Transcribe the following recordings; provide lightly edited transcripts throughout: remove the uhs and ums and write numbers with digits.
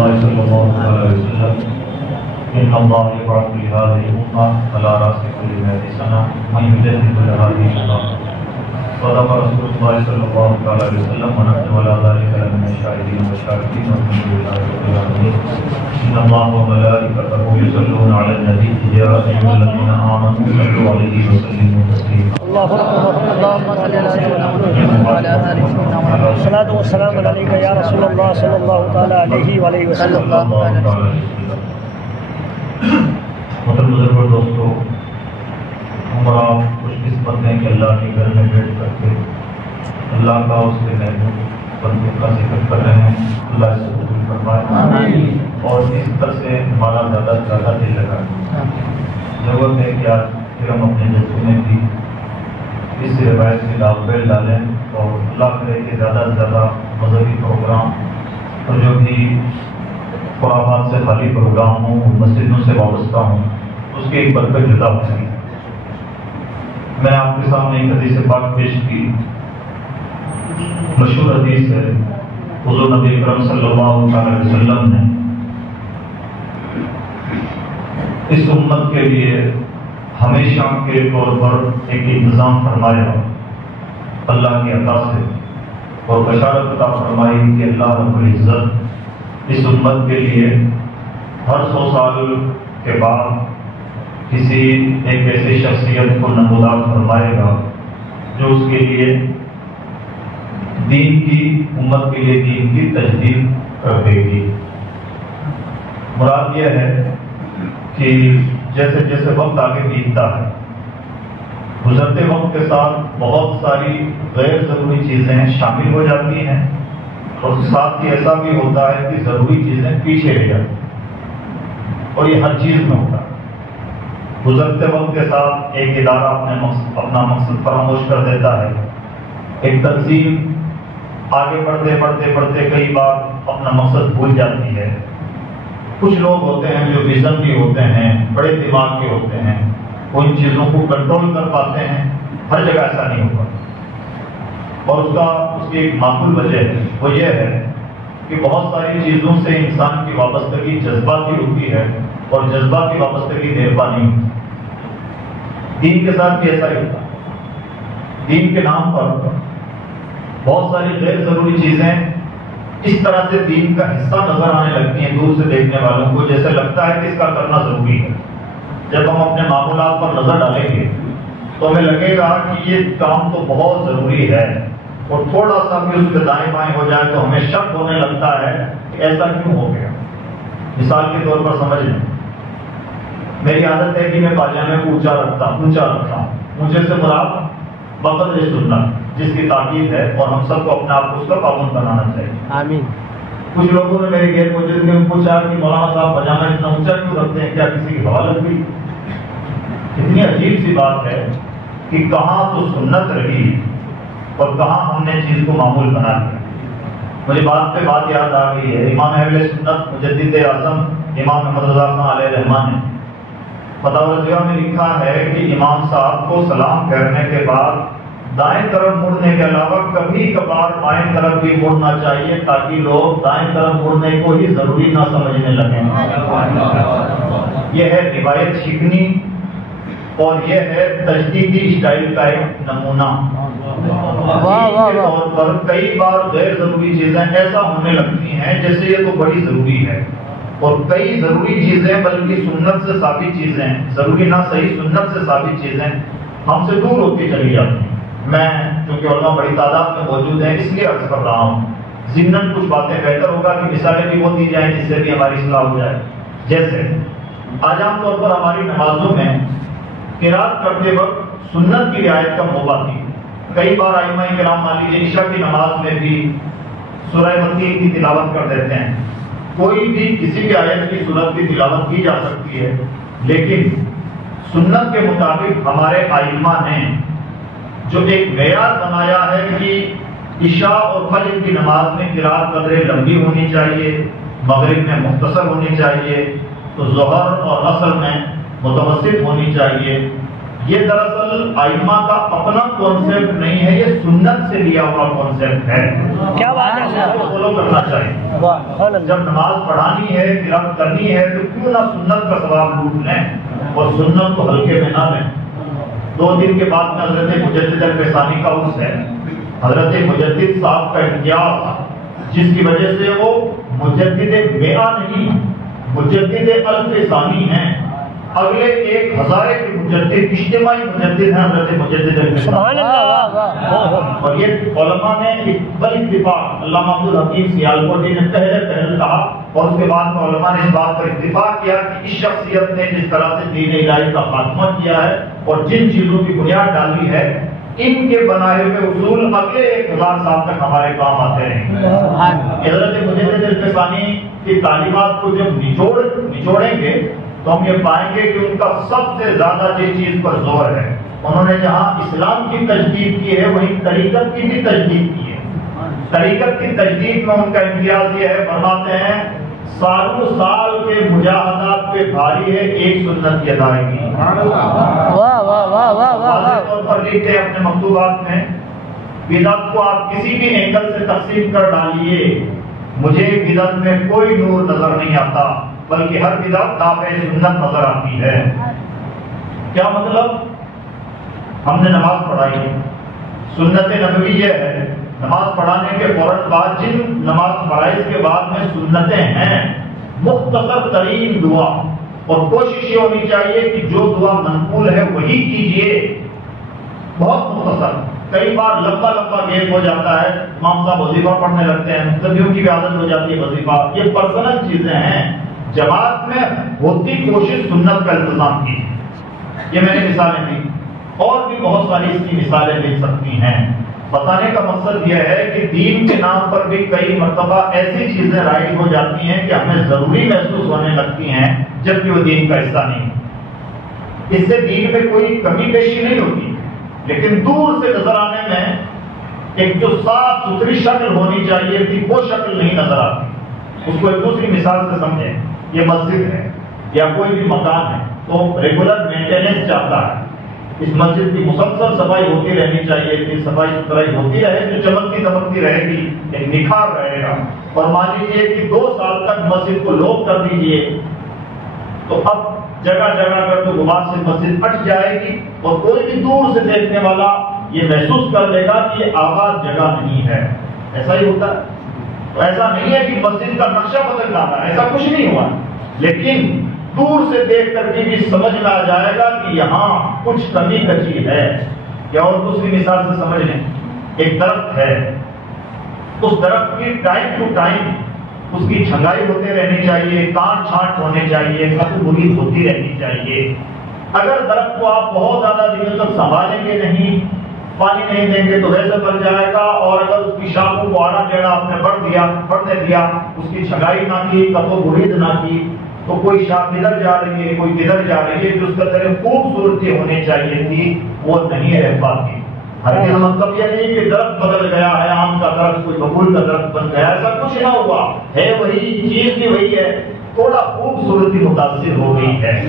الله صلى الله عليه وسلم إن الله يبعث لهذه الأمة على رأس كل 100 سنة من يجدد لهذه الأمة. صدق رسول الله صلى الله عليه وسلم ونحن على ذلك من الشاهدين والشاكرين والحمد لله رب العالمين. إن الله وملائكته يصلون على النبي يا أيها الذين آمنوا صلوا عليه وسلموا تسليما. الله أكبر. اللهم صل على سيدنا محمد وعلى آل سيدنا محمد. الصلاة والسلام عليك يا رسول الله صلى الله تعالى عليه وآله وسلم. محترم بزرگوں دوستو، ہمارا خوش قسمت ہے کہ اللہ کے گھر میں بیٹھ کر کے اللہ کا اس کے محبوب بندوں کا ذکر کر رہے ہیں. اللہ اس کو قبول فرمائے اور اس طرح سے ہمارا زیادہ سے زیادہ دل لگائے. ضرورت ہے کہ آج پھر ہم اپنے جلسوں میں بھی اس روایت سے لابیل ڈالیں اور اللہ کرے کہ زیادہ سے زیادہ مذہبی پروگرام اور جو بھی خرافات سے خالی پروگرام ہوں، مسجدوں سے وابستہ ہوں، اس کی ایک برکت جدا ہو سکے. میں آپ کے سامنے ایک حدیث پاک پیش کی. مشہور حدیث ہے، حضور نبی اکرم صلی اللہ علیہ وسلم نے اس امت کے لیے ہمیشہ کے طور پر ایک انتظام فرمایا اللہ کی عطا سے، اور بشارت عطا فرمائی کہ اللہ رب العزت اس امت کے لیے ہر 100 سال کے بعد کسی ایک ایسی شخصیت کو نمودار فرمائے گا جو اس کے لیے دین کی امت کے لیے دین کی تجدید کر دے گی. مراد یہ ہے کہ جیسے جیسے وقت آگے بیتتا ہے، گزرتے وقت کے ساتھ بہت ساری غیر ضروری چیزیں شامل ہو جاتی ہیں اور ساتھ ہی ایسا بھی ہوتا ہے کہ ضروری چیزیں پیچھے رہ جاتی ہیں، اور یہ ہر چیز میں ہوتا ہے. گزرتے وقت کے ساتھ ایک ادارہ اپنا مقصد فراموش کر دیتا ہے. ایک تنظیم آگے بڑھتے بڑھتے بڑھتے کئی بار اپنا مقصد بھول جاتی ہے. کچھ لوگ ہوتے ہیں جو ویژن بھی ہوتے ہیں، بڑے دماغ کے ہوتے ہیں، وہ ان چیزوں کو کنٹرول کر پاتے ہیں. ہر جگہ ایسا نہیں ہوگا، اور اس کی ایک معقول وجہ ہے، وہ یہ ہے کہ بہت ساری چیزوں سے انسان کی وابستگی جذباتی ہوتی ہے اور جذباتی وابستگی دیر پا نہیں ہوتی. دین کے ساتھ بھی ایسا ہی ہوتا ہے. دین کے نام پر بہت ساری غیر ضروری چیزیں اس طرح سے دین کا حصہ نظر آنے لگتی ہیں دور سے دیکھنے والوں کو، جیسے لگتا ہے کہ اس کا کرنا ضروری ہے. جب ہم اپنے معمولات پر نظر ڈالیں گے تو ہمیں لگے گا کہ یہ کام تو بہت ضروری ہے، اور تھوڑا سا بھی اس کے دائیں بائیں ہو جائے تو ہمیں شک ہونے لگتا ہے کہ ایسا کیوں ہو گیا. مثال کے طور پر سمجھ لیں، میری عادت ہے کہ میں پاجامے کو اونچا رکھتا ہوں. اونچے سے مراد بقدر سنت جس کی تاکید ہے، اور ہم سب کو اپنے آپ کو اس کا پابند بنانا چاہیے. آمین. کچھ لوگوں نے میری غیر موجود میں پوچھا کہ مولانا صاحب پاجامہ اتنا اونچا کیوں رکھتے ہیں، کیا کسی کی ہوا لگ گئی؟ اتنی عجیب سی بات ہے کہ کہاں تو سنت رہی اور کہاں ہم نے چیز کو معمول بنا دیا. مجھے بات پہ بات یاد آ گئی ہے. امام اہل سنت مجدد اعظم امام احمد رضا خان علیہ رحمان نے فتاوی رضویہ میں لکھا ہے کہ امام صاحب کو سلام کرنے کے بعد دائیں طرف مڑنے کے علاوہ کبھی کبھار بائیں طرف بھی مڑنا چاہیے تاکہ لوگ دائیں طرف مڑنے کو ہی ضروری نہ سمجھنے لگیں. یہ ہے روایت شکنی اور یہ ہے تجدیدی اسٹائل کا ایک نمونہ. طور پر کئی بار غیر ضروری چیزیں ایسا ہونے لگتی ہیں جیسے یہ تو بڑی ضروری ہے، اور کئی ضروری چیزیں بلکہ سنت سے ثابت چیزیں، ضروری نہ صحیح سنت سے ثابت چیزیں ہم سے دور ہوتی چلی جاتی ہیں. میں چونکہ علماء بڑی تعداد میں موجود ہیں اس لیے عرض کر رہا ہوں. ضمناً کچھ باتیں بہتر ہوگا کہ مثالیں بھی وہ دی جائیں جس سے بھی ہماری اصلاح ہو جائے. جیسے آج عام طور پر ہماری نمازوں میں قرات کرتے وقت سنت کی رعایت کم ہو پاتی ہے. کئی بار ائمہ کرام مان لیجیے عشاء کی نماز میں بھی سورہ مکی کی تلاوت کر دیتے ہیں. کوئی بھی کسی بھی آیت کی سورت کی تلاوت کی جا سکتی ہے، لیکن سنت کے مطابق ہمارے ائمہ نے جو ایک معیار بنایا ہے کہ عشاء اور فجر کی نماز میں قرات قدرے لمبی ہونی چاہیے، مغرب میں مختصر ہونی چاہیے، تو ظہر اور عصر میں متوسط ہونی چاہیے، یہ دراصل ائمہ کا اپنا کانسیپٹ نہیں ہے، یہ سنت سے لیا ہوا کانسیپٹ ہے. کیا بات ہے اس کو فالو کرنا چاہیے. جب نماز پڑھانی ہے، قرات کرنی ہے، تو کیوں نہ سنت کا ثواب لوٹ لیں اور سنت کو ہلکے میں نہ لیں. 2 دن کے بعد میں حضرت مجدد الفسانی کا عرس ہے. حضرت مجدد صاحب کا امتیاز جس کی وجہ سے وہ مجدد 100 نہیں، مجدد الفسانی ہیں. اگلے 1000 کے مجدد، اجتماعی مجدد ہیں حضرت مجدد الفسانی. اور یہ علماء نے ایک بل اتفاق، علامہ عبدالحکیم سیالکوٹی نے پہل کہا، اور اس کے بعد میں علماء نے اس بات پر اتفاق کیا کہ اس شخصیت نے جس طرح سے دین الہی کا خاتمہ کیا ہے اور جن چیزوں کی بنیاد ڈالی ہے، ان کے بنائے ہوئے اصول اگلے 1000 سال تک ہمارے کام آتے رہیں گے. حضرت مجدد الفسانی کی تعلیمات کو جب نچوڑیں گے تو ہم یہ پائیں گے کہ ان کا سب سے زیادہ جس چیز پر زور ہے، انہوں نے جہاں اسلام کی تجدید کی ہے وہیں طریقت کی بھی تجدید کی ہے. طریقت کی تجدید میں ان کا امتیاز یہ ہے، فرماتے ہیں سالوں سال کے مجاہدات پہ بھاری ہے ایک سنت کی ادائیگی. واہ واہ واہ واہ واہ. طور پر لکھتے ہیں اپنے مکتوبات میں، بدعت کو آپ کسی بھی اینگل سے تقسیم کر ڈالیے، مجھے بدعت میں کوئی نور نظر نہیں آتا، بلکہ ہر بدعت تابع سنت نظر آتی ہے. کیا مطلب؟ ہم نے نماز پڑھائی ہے، سنت نبوی یہ ہے، نماز پڑھانے کے فوراً بعد جن نماز فرائض کے بعد میں سنتیں ہیں، مختصر ترین دعا، اور کوشش یہ ہونی چاہیے کہ جو دعا منقول ہے وہی کیجیے، بہت مختصر. کئی بار لمبا گیپ ہو جاتا ہے، امام صاحب وظیفہ پڑھنے لگتے ہیں، مقتدیوں کی بھی عادت ہو جاتی ہے وظیفہ. یہ پرسنل چیزیں ہیں، جماعت میں ہوتی کوشش سنت کا التزام کی. یہ میں نے مثالیں دی، اور بھی بہت ساری اس کی مثالیں مل سکتی ہیں. بتانے کا مقصد یہ ہے کہ دین کے نام پر بھی کئی مرتبہ ایسی چیزیں رائج ہو جاتی ہیں کہ ہمیں ضروری محسوس ہونے لگتی ہیں جبکہ وہ دین کا حصہ نہیں. اس سے دین میں کوئی کمی بیشی نہیں ہوتی، لیکن دور سے نظر آنے میں ایک جو صاف ستھری شکل ہونی چاہیے تھی وہ شکل نہیں نظر آتی. اس کو ایک دوسری مثال سے سمجھیں. یہ مسجد ہے یا کوئی بھی مکان ہے تو ریگولر مینٹیننس چاہتا ہے. اس مسجد کی مسلسل صفائی ہوتی رہنی چاہیے کہ صفائی ستھرائی ہوتی رہے، جو چمکتی دمکتی رہے گی، ایک نکھار رہے گا. اور مان لیجیے کہ 2 سال تک مسجد کو لوک کر دیجیے تو اب جگہ جگہ پر تو غبار سے مسجد پھٹ جائے گی اور کوئی بھی دور سے دیکھنے والا یہ محسوس کر لے گا کہ یہ آباد جگہ نہیں ہے. ایسا ہی ہوتا ہے. تو ایسا نہیں ہے کہ مسجد کا نقشہ بدل جانا ہے، ایسا کچھ نہیں ہوا، لیکن دور سے دیکھ کر کے بھی سمجھ میں آ جائے گا کہ یہاں کچھ کمی کچی ہے. یا اور دوسری مثال سے سمجھ لیں، ایک درخت ہے، اس درخت کی ٹائم ٹو ٹائم اس کی چھنگائی ہوتے رہنی چاہیے، کاٹ چھانٹ ہونے چاہیے، کٹ مرید ہوتی رہنی چاہیے. اگر درخت کو آپ بہت زیادہ دنوں تک سنبھالیں گے نہیں، پانی نہیں دیں گے تو ویسے بن جائے گا. اور اگر اس کی شاخوں کو آڑا ٹیڑھا آپ نے بڑھنے دیا، اس کی چھنگائی نہ کی، کٹو مرید نہ کی، تو کوئی شاخ ادھر جا رہی ہے، کوئی کدھر جا رہی ہے. جو اس کا طرح خوبصورتی ہونی چاہیے تھی وہ نہیں رہ پاتی. ہر مطلب یہ نہیں کہ درخت بدل گیا ہے، آم کا درخت کوئی ببول کا درخت بن گیا، ایسا کچھ نہ ہوا ہے. وہی چیز بھی وہی ہے، تھوڑا خوبصورتی متاثر ہو گئی ہے.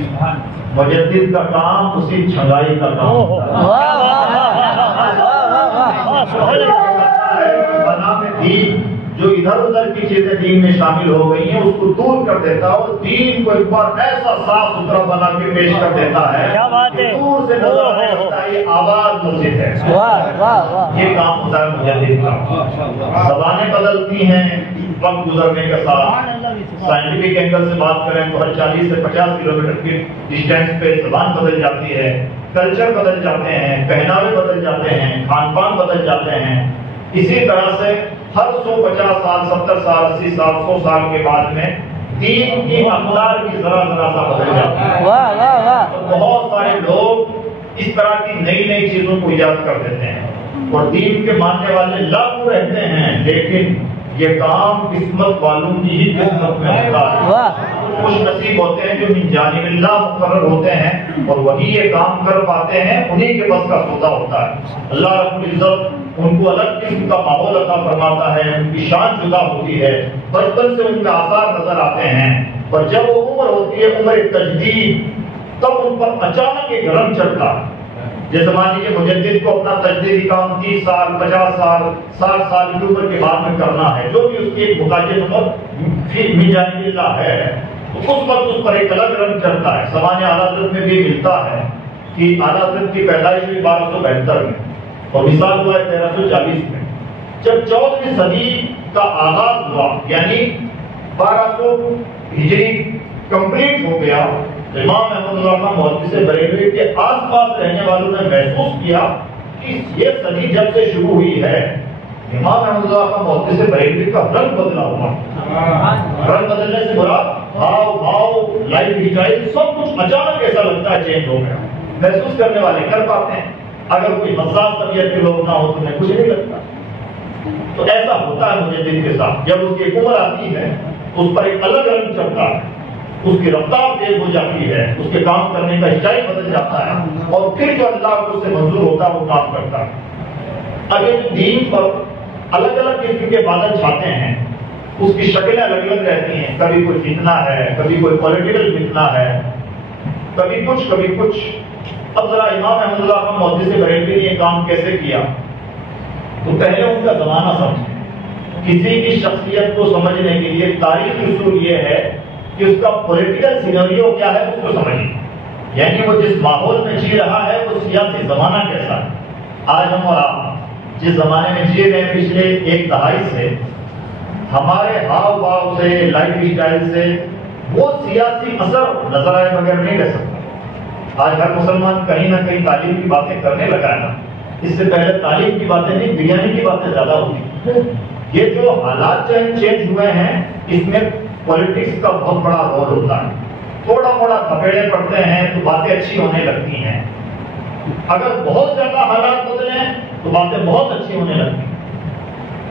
مجدد کا کام اسی چھنگائی کا کام بنا میں دین جو ادھر ادھر کی چیزیں دین میں شامل ہو گئی ہیں اس کو دور کر دیتا ہے اور دین کو ایک بار ایسا صاف ستھرا بنا کے پیش کر دیتا ہے. کیا بات ہے. دور سے نظر آنے لگتا ہے یہ آواز مسجد ہے. یہ کام ہوتا ہے مجدد کا. زبانیں بدلتی ہیں وقت گزرنے کے ساتھ. سائنٹیفک اینگل سے بات کریں تو ہر 40 سے 50 کلومیٹر کی ڈسٹینس پہ زبان بدل جاتی ہے، کلچر بدل جاتے ہیں، پہناوے بدل جاتے ہیں، کھان پان بدل جاتے ہیں. اسی طرح سے ہر 150 سال 70 سال 80 سال 100 سال کے بعد میں دین کی اقدار کی ذرا سا بدل جاتی ہے. بہت سارے لوگ اس طرح کی نئی چیزوں کو ایجاد کر دیتے ہیں اور دین کے ماننے والے لاکھوں رہتے ہیں، لیکن یہ کام قسمت والوں کی ہی قسمت میں ہوتا ہے. خوش نصیب ہوتے ہیں جو من جانب اللہ مقرر ہوتے ہیں اور وہی یہ کام کر پاتے ہیں، انہی کے بس کا سودا ہوتا ہے. اللہ رب العزت ان کو الگ قسم کا ماحول عطا فرماتا ہے، ان کی شان جدا ہوتی ہے، بچپن سے ان کے آثار نظر آتے ہیں. اور جب وہ عمر ہوتی ہے عمر تجدید، تب ان پر اچانک ایک رنگ چڑھتا ہے جیسے مان لیجیے مجدد کو اپنا تجدیدی کام 30 سال 50 سال 60 سال کی عمر کے بعد میں کرنا ہے، جو بھی اس کی ایک متعین عمر مل جانے اللہ ہے، تو اس وقت اس پر ایک الگ رنگ چڑھتا ہے۔ سامان اعلیٰ حضرت میں بھی ملتا ہے کہ اعلیٰ حضرت کی پیدائش ہوئی 1272 میں اور وصال ہوا ہے 1340 میں۔ جب 14ویں صدی کا آغاز ہوا یعنی 1200 ہجری کمپلیٹ ہو گیا، امام احمد اللہ خان محدث بریلوی کے آس پاس رہنے والوں نے محسوس کیا کہ یہ صدی جب سے شروع ہوئی ہے، امام احمد اللہ خان محدث بریلوی کا رنگ بدلا ہوا۔ رنگ بدلنے سے مراد ہاؤ بھاؤ لائف اسٹائل سب کچھ اچانک ایسا لگتا ہے چینج ہو گیا۔ محسوس کرنے والے کر پاتے ہیں، اگر کوئی حساس طبیعت کے لوگ نہ ہو تو انہیں کچھ نہیں لگتا۔ تو ایسا ہوتا ہے مجدد کے ساتھ، جب اس کی ایک عمر آتی ہے اس پر ایک الگ رنگ چڑھتا ہے، اس کی رفتار تیز ہو جاتی ہے، اس کے کام کرنے کا اسٹائل بدل جاتا ہے، اور پھر جو اللہ کو اس سے منظور ہوتا ہے وہ کام کرتا ہے۔ اگر دین پر الگ الگ قسم کے بادل چھاتے ہیں، اس کی شکلیں الگ الگ رہتی ہیں، کبھی کوئی فتنہ ہے، کبھی کوئی پولیٹیکل فتنہ ہے، کبھی کچھ۔ اب ذرا امام احمد اللہ خان محدث بریلوی نے یہ کام کیسے کیا؟ تو پہلے ان کا زمانہ سمجھیں۔ کسی کی شخصیت کو سمجھنے کے لیے تاریخی اصول یہ ہے کہ اس کا پولیٹیکل سینریو کیا ہے اس کو سمجھیں، یعنی وہ جس ماحول میں جی رہا ہے وہ سیاسی زمانہ کیسا ہے۔ آج ہم اور آپ جس زمانے میں جی رہے ہیں پچھلے ایک دہائی سے، ہمارے ہاؤ بھاؤ سے لائف اسٹائل سے وہ سیاسی اثر نظر آئے بغیر نہیں رہ سکتا۔ آج ہر مسلمان کہیں نہ کہیں تعلیم کی باتیں کرنے لگا ہے نا، اس سے پہلے تعلیم کی باتیں نہیں بریانی کی باتیں زیادہ ہوتی۔ یہ جو حالات چینج ہوئے ہیں اس میں پولیٹکس کا بہت بڑا رول ہوتا ہے۔ تھوڑا موڑا تھپیڑے پڑتے ہیں تو باتیں اچھی ہونے لگتی ہیں، اگر بہت زیادہ حالات بدلیں تو باتیں بہت اچھی ہونے لگتی ہیں۔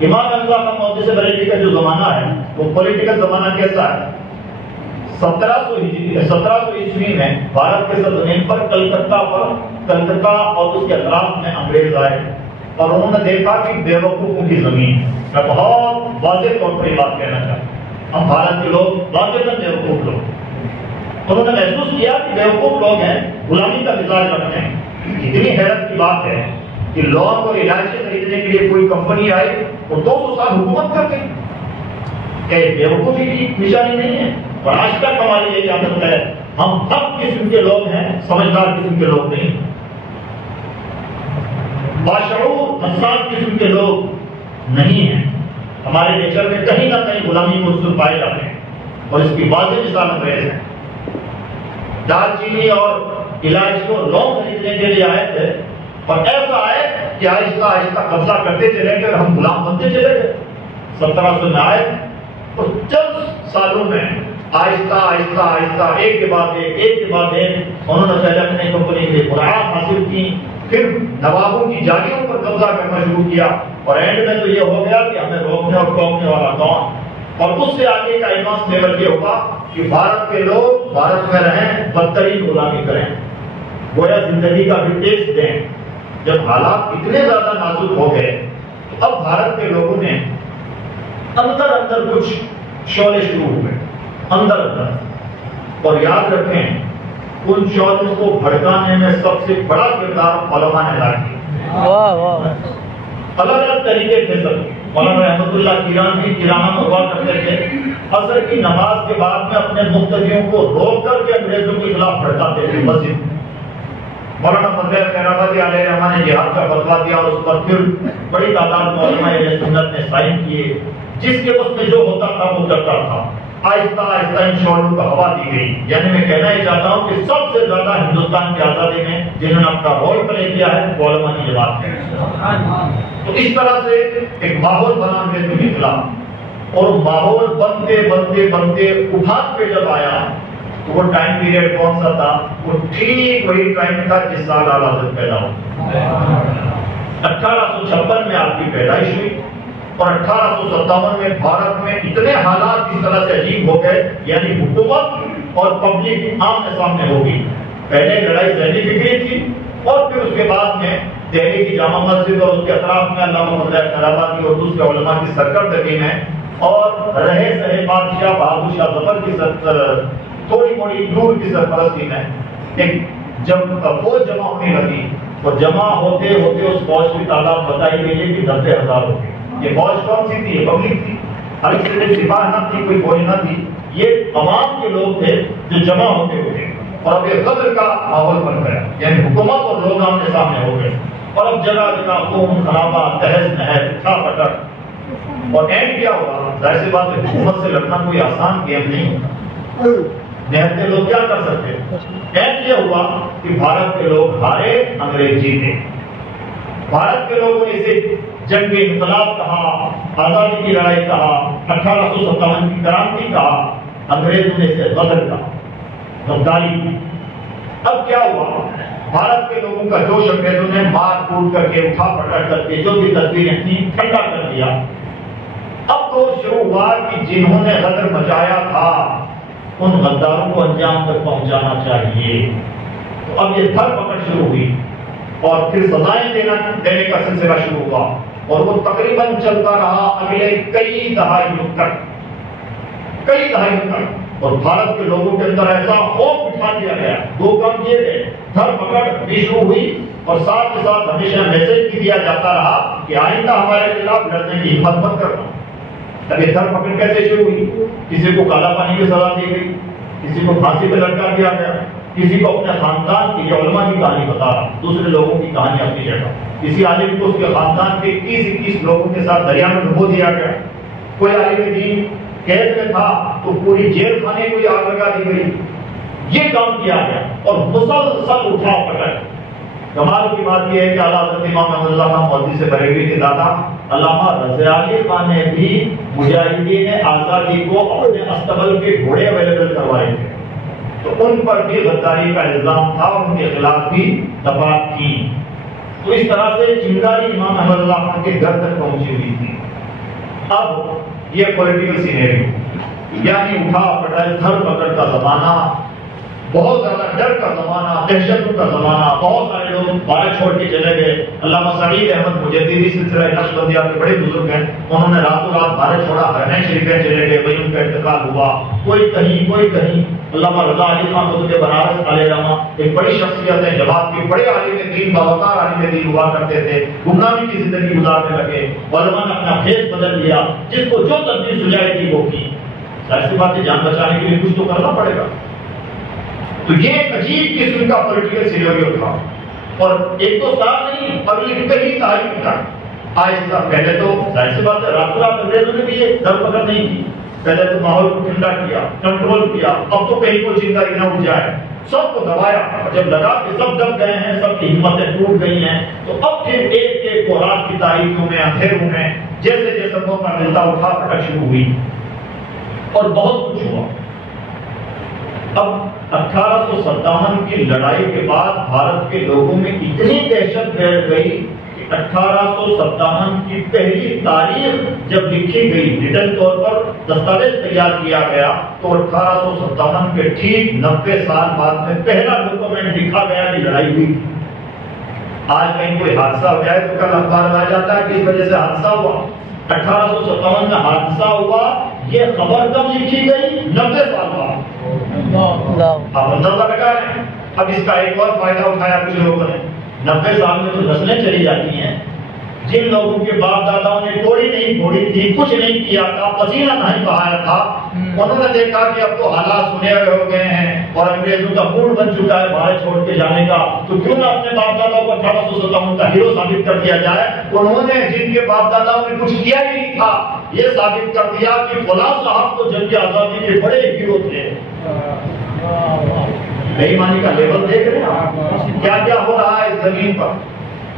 امام احمد اللہ خان محدث بریلوی کا جو زمانہ ہے وہ پولیٹیکل زمانہ کیسا ہے؟ 1700 عیسوی میں بھارت کے سرزمین پر کلکتہ اور اس کے اطراف میں انگریز آئے اور انہوں نے دیکھا کہ بیوقوفوں کی زمین۔ میں بہت واضح طور پر یہ بات کہنا چاہتا ہوں، ہم بھارت کے لوگ واقعی بیوقوف لوگ، انہوں نے محسوس کیا کہ بیوقوف لوگ ہیں، غلامی کا مزاج رکھتے ہیں۔ اتنی حیرت کی بات ہے کہ لون اور الائچی خریدنے کے لیے کوئی کمپنی آئی اور 200 سال حکومت کر گئی۔ کیا یہ بیوقوفی کی نشانی نہیں ہے؟ اور آج تک ہماری یہ عادت ہے، ہم سب قسم کے لوگ ہیں، سمجھدار قسم کے لوگ نہیں، باشعور حساس قسم کے لوگ نہیں ہیں۔ ہمارے نیچر میں کہیں نہ کہیں غلامی کے عنصر پائے جاتے ہیں اور اس کی واضح مثال انگریز ہیں۔ دال چینی اور الائچی اور لونگ خریدنے کے لیے آئے تھے اور ایسا آئے کہ آہستہ آہستہ قبضہ کرتے چلے گئے، ہم غلام بنتے چلے گئے۔ 1700 میں آئے اور چند سالوں میں آہستہ آہستہ آہستہ ایک کے بعد ایک انہوں نے پہلے اپنے کمپنی کے براعات حاصل کی، پھر نوابوں کی جاگیروں پر قبضہ کرنا شروع کیا، اور اینڈ میں تو یہ ہو گیا کہ ہمیں روکنے اور ٹوکنے والا کون؟ اور اس سے آگے کا ایڈوانس لیول یہ ہوگا کہ بھارت کے لوگ بھارت میں رہیں، بدترین غلامی کریں، گویا زندگی کا بھی ٹیسٹ دیں۔ جب حالات اتنے زیادہ نازک ہو گئے تو اب بھارت کے لوگوں نے اندر کچھ شعلے شروع ہو گئے اندر، اور یاد رکھیں ان شعلوں کو بھڑکانے میں سب سے بڑا کردار علماء نے ادا کیا۔ الگ الگ طریقے تھے سب۔ مولانا رحمت اللہ کیرانی کرانا میں ہوا کرتے تھے، عصر کی نماز کے بعد میں اپنے مقتدیوں کو روک کر کے انگریزوں کے خلاف بھڑکاتے تھے مسجد۔ مولانا فضل خیر آبادی علیہ رحمٰ نے جہاد کا فتویٰ دیا اور اس پر پھر بڑی تعداد میں علماء اہل سنت نے سائن کیے، جس کے اس میں جو ہوتا تھا وہ کرتا تھا۔ آہستہ آہستہ ان شعلوں کو ہوا دی گئی۔ یعنی میں کہنا یہ چاہتا ہوں کہ سب سے زیادہ ہندوستان کی آزادی میں جنہوں نے اپنا رول پلے کیا ہے وہ علماء کی جماعت ہے۔ تو اس طرح سے ایک ماحول بنا انگریزوں کے خلاف، اور ماحول بنتے ابھار پہ جب آیا تو وہ ٹائم پیریڈ کون سا تھا؟ وہ ٹھیک وہی ٹائم تھا جس سال اعلیٰ حضرت پیدا ہوئے۔ 1856 میں آپ کی پیدائش ہوئی اور 1857 میں بھارت میں اتنے حالات اس طرح سے عجیب ہو گئے، یعنی حکومت اور پبلک آمنے سامنے ہوگی۔ پہلے لڑائی ذہنی فکری تھی اور پھر اس کے بعد میں دہلی کی جامع مسجد اور اس کے اطراف میں علامہ فضل خیر آبادی اور دوسرے علماء کی سرکردگی میں، اور رہے سہے بادشاہ بہادر شاہ ظفر کی تھوڑی موڑی دور کی سرپرستی میں ایک جب فوج جمع ہونے لگی اور جمع ہوتے ہوتے اس فوج کی تعداد بتائی گئی ہے کہ 90,000 ہو گئی۔ یہ فوج کون سی تھی؟ یہ پبلک تھی، ہر ایک سے سپاہ نہ تھی، کوئی فوج نہ تھی، یہ عوام کے لوگ تھے جو جمع ہوتے ہوئے، اور اب یہ غدر کا ماحول بن گیا، یعنی حکومت اور لوگ آمنے سامنے ہو گئے، اور اب جگہ جگہ خون خرابہ، تہز نہز، اٹھا پٹک، اور اینڈ کیا ہوا؟ ظاہر سی بات ہے حکومت سے لڑنا کوئی آسان گیم نہیں ہوتا، نہتے لوگ کیا کر سکتے؟ اینڈ یہ ہوا کہ بھارت کے لوگ ہارے، انگریز جیتے۔ بھارت کے لوگوں نے اسے جنگ انقلاب کہا، آزادی کی لڑائی کہا، 1857 کی کرانتی کہا، انگریزوں نے اسے غدر کہا، غداری کی۔ اب کیا ہوا؟ بھارت کے لوگوں کا جوش انگریزوں نے مار کوٹ کر کے، اٹھا پٹک کر کے، جو بھی تدبیریں تھیں ٹھنڈا کر دیا۔ اب تو شروع ہوا کہ جنہوں نے غدر مچایا تھا ان غداروں کو انجام تک پہنچانا چاہیے۔ تو اب یہ دھر پکڑ شروع ہوئی، اور پھر سزائیں دینے کا سلسلہ شروع ہوا، اور وہ تقریباً چلتا رہا اگلے کئی دہائیوں تک۔ اور بھارت کے لوگوں کے اندر ایسا خوف بٹھا دیا گیا، دو کام کیے گئے، دھر پکڑ بھی شروع ہوئی، اور ساتھ کے ساتھ ہمیشہ میسج بھی دیا جاتا رہا کہ آئندہ ہمارے خلاف لڑنے کی ہمت مت کرنا۔ اب یہ دھر پکڑ کیسے شروع ہوئی؟ کسی کو کالا پانی کی سزا دی گئی، کسی کو پھانسی پہ لٹکا دیا گیا، کسی کو اپنے خاندان کی، علماء کی کہانی بتا رہا، دوسرے لوگوں کی کہانی اپنی جگہ، کسی عالم کو اس کے خاندان کے 21 لوگوں کے ساتھ دریا میں ڈبو دیا گیا، کوئی عالم دین قید میں تھا تو پوری جیل خانے کو آگ لگا دی گئی۔ یہ کام کیا گیا، اور مسلسل اٹھا پٹک۔ کمال کی بات یہ ہے کہ اعلیٰ حضرت امام احمد اللہ خان محدث بریلوی کے دادا علامہ رضا علی خان نے بھی مجاہدین آزادی کو اپنے استقبال کے گھوڑے اویلیبل کروائے تھے، تو ان پر بھی غداری کا الزام تھا، ان کے خلاف بھی دفعات تھی۔ تو اس طرح سے چنگاری امام احمد اللہ خان کے گھر تک پہنچی ہوئی تھی۔ اب یہ پولیٹیکل سینیریو، یعنی اٹھا پٹک، دھر پکڑ کا زمانہ، بہت زیادہ ڈر کا زمانہ، دہشت کا زمانہ، بہت سارے لوگ بھارت چھوڑ کے چلے گئے۔ علامہ سعید احمد مجددی سلسلہ نقشبندیہ کے بڑے بزرگ ہیں، انہوں نے راتوں رات بھارت چھوڑا، حرمین شریفین چلے گئے، وہیں ان کا انتقال ہوا، کوئی کہیں۔ علامہ رضا علی خان خود بنارس علیہ رحمہ ایک بڑی شخصیت ہے، جماعت کے بڑے عالم دین، باوقار عالم دین ہوا کرتے تھے، گمنامی کی زندگی گزارنے لگے، علماء نے اپنا بھیس بدل لیا، جس کو جو تدبیر سجائی تھی وہ کی۔ ظاہر سی بات ہے جان بچانے کے لیے کچھ تو کرنا پڑے گا۔ تو یہ ایک عجیب قسم کا پولیٹیکل سینیریو تھا، اور ایک دو سال نہیں، اگلی کئی تاریخ تک آہستہ، پہلے تو ظاہر سی بات ہے راتوں رات انگریزوں نے بھی یہ دھر پکڑ نہیں کی، پہلے تو ماحول کو ٹھنڈا کیا، کنٹرول کیا، اب تو کہیں کوئی چنگاری نہ اٹھ جائے، سب کو دبایا، جب لگا کہ سب دب گئے ہیں، سب کی ہمتیں ٹوٹ گئی ہیں، تو اب پھر ایک ایک کو رات کی تاریخوں میں، اندھیروں میں جیسے جیسے موقع ملتا اٹھا پٹک شروع ہوئی، اور بہت کچھ ہوا۔ اب 1857 کی لڑائی کے بعد بھارت کے لوگوں میں اتنی دہشت پھیل گئی کہ 1857 کی پہلی تاریخ جب لکھی گئی، ریٹن طور پر دستاویز تیار کیا گیا، تو 1857 کے ٹھیک 90 سال بعد میں پہلا ڈاکومنٹ لکھا گیا کہ لڑائی ہوئی۔ آج کہیں کوئی حادثہ ہو جائے تو کل اخبار میں آ جاتا ہے کہ اس وجہ سے حادثہ ہوا۔ 1857 میں حادثہ ہوا، یہ خبر کب لکھی گئی؟ 90 سال بعد۔ آپ اندازہ لگا رہے ہیں۔ اب اس کا ایک اور فائدہ اٹھایا کچھ لوگوں نے، 90 سال میں تو نسلیں چلی جاتی ہیں، جن لوگوں کے باپ داداؤں نے کوڑی نہیں پھوڑی تھی، کچھ نہیں کیا تھا، پسینہ نہیں بہایا تھا، انہوں نے دیکھا کہ اب تو حالات سنے ہوئے ہو گئے ہیں اور انگریزوں کا موڈ بن چکا ہے بھارت چھوڑ کے جانے کا، تو کیوں نہ اپنے باپ دادا کو 1857 کا ہیرو ثابت کر دیا جائے۔ انہوں نے جن کے باپ داداؤں نے کچھ کیا ہی نہیں تھا، یہ ثابت کر دیا کہ فلاں صاحب تو جنگ آزادی کے بڑے ہیرو تھے۔ بے ایمانی کا لیول دیکھ رہے ہیں کیا کیا ہو رہا ہے اس زمین پر۔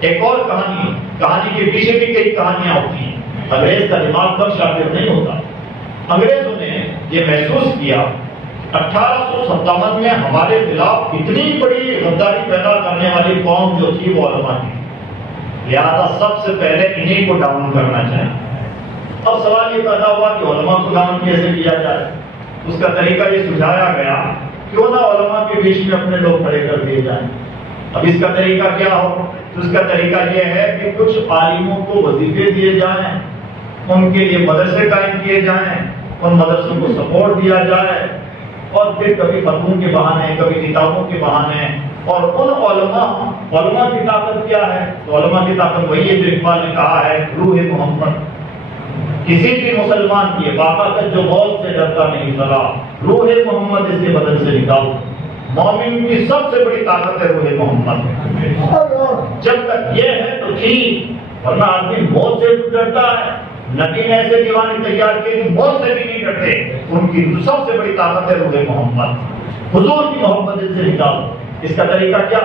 ایک اور کہانی کے پیچھے بھی کئی کہانیاں ہوتی ہیں۔ انگریز کا دماغ پر شاگرد نہیں ہوتا۔ انگریزوں نے یہ محسوس کیا 1857 میں ہمارے خلاف اتنی بڑی غداری پیدا کرنے والی قوم جو تھی وہ علماء تھی، لہذا سب سے پہلے انہیں کو ڈاؤن کرنا چاہیے۔ اب سوال یہ پیدا ہوا کہ علماء کو ڈاؤن کیسے کیا جائے؟ اس کا طریقہ یہ سجھایا گیا، کیوں نہ علماء کے بیچ میں اپنے لوگ کھڑے کر دیے جائیں۔ اب اس کا طریقہ کیا ہو؟ تو اس کا طریقہ یہ ہے کہ کچھ عالموں کو وظیفے دیے جائیں، ان کے لیے مدرسے قائم کیے جائیں، ان مدرسوں کو سپورٹ دیا جائے، اور پھر کبھی فتووں کے بہانے، کبھی کتابوں کے بہانے اور ان علماء کی طاقت کیا ہے؟ تو علماء کی طاقت وہی ہے جو اقبال نے کہا ہے روح محمد. کسی بھی مسلمان کی باقاعدت جو موت سے ڈرتا نہیں چلا، روح محمد اس کے بدن سے نکالو. مومن کی سب سے بڑی طاقت ہے روح محمد. جب تک یہ ہے تو ٹھیک، ورنہ آدمی موت سے ڈرتا ہے. نبی نے ایسے دیوانے تیار کیے موت سے بھی نہیں ڈرتے. ان کی سب سے بڑی طاقت ہے روح محمد. حضور کی محبت سے نکالو. اس کا طریقہ کیا؟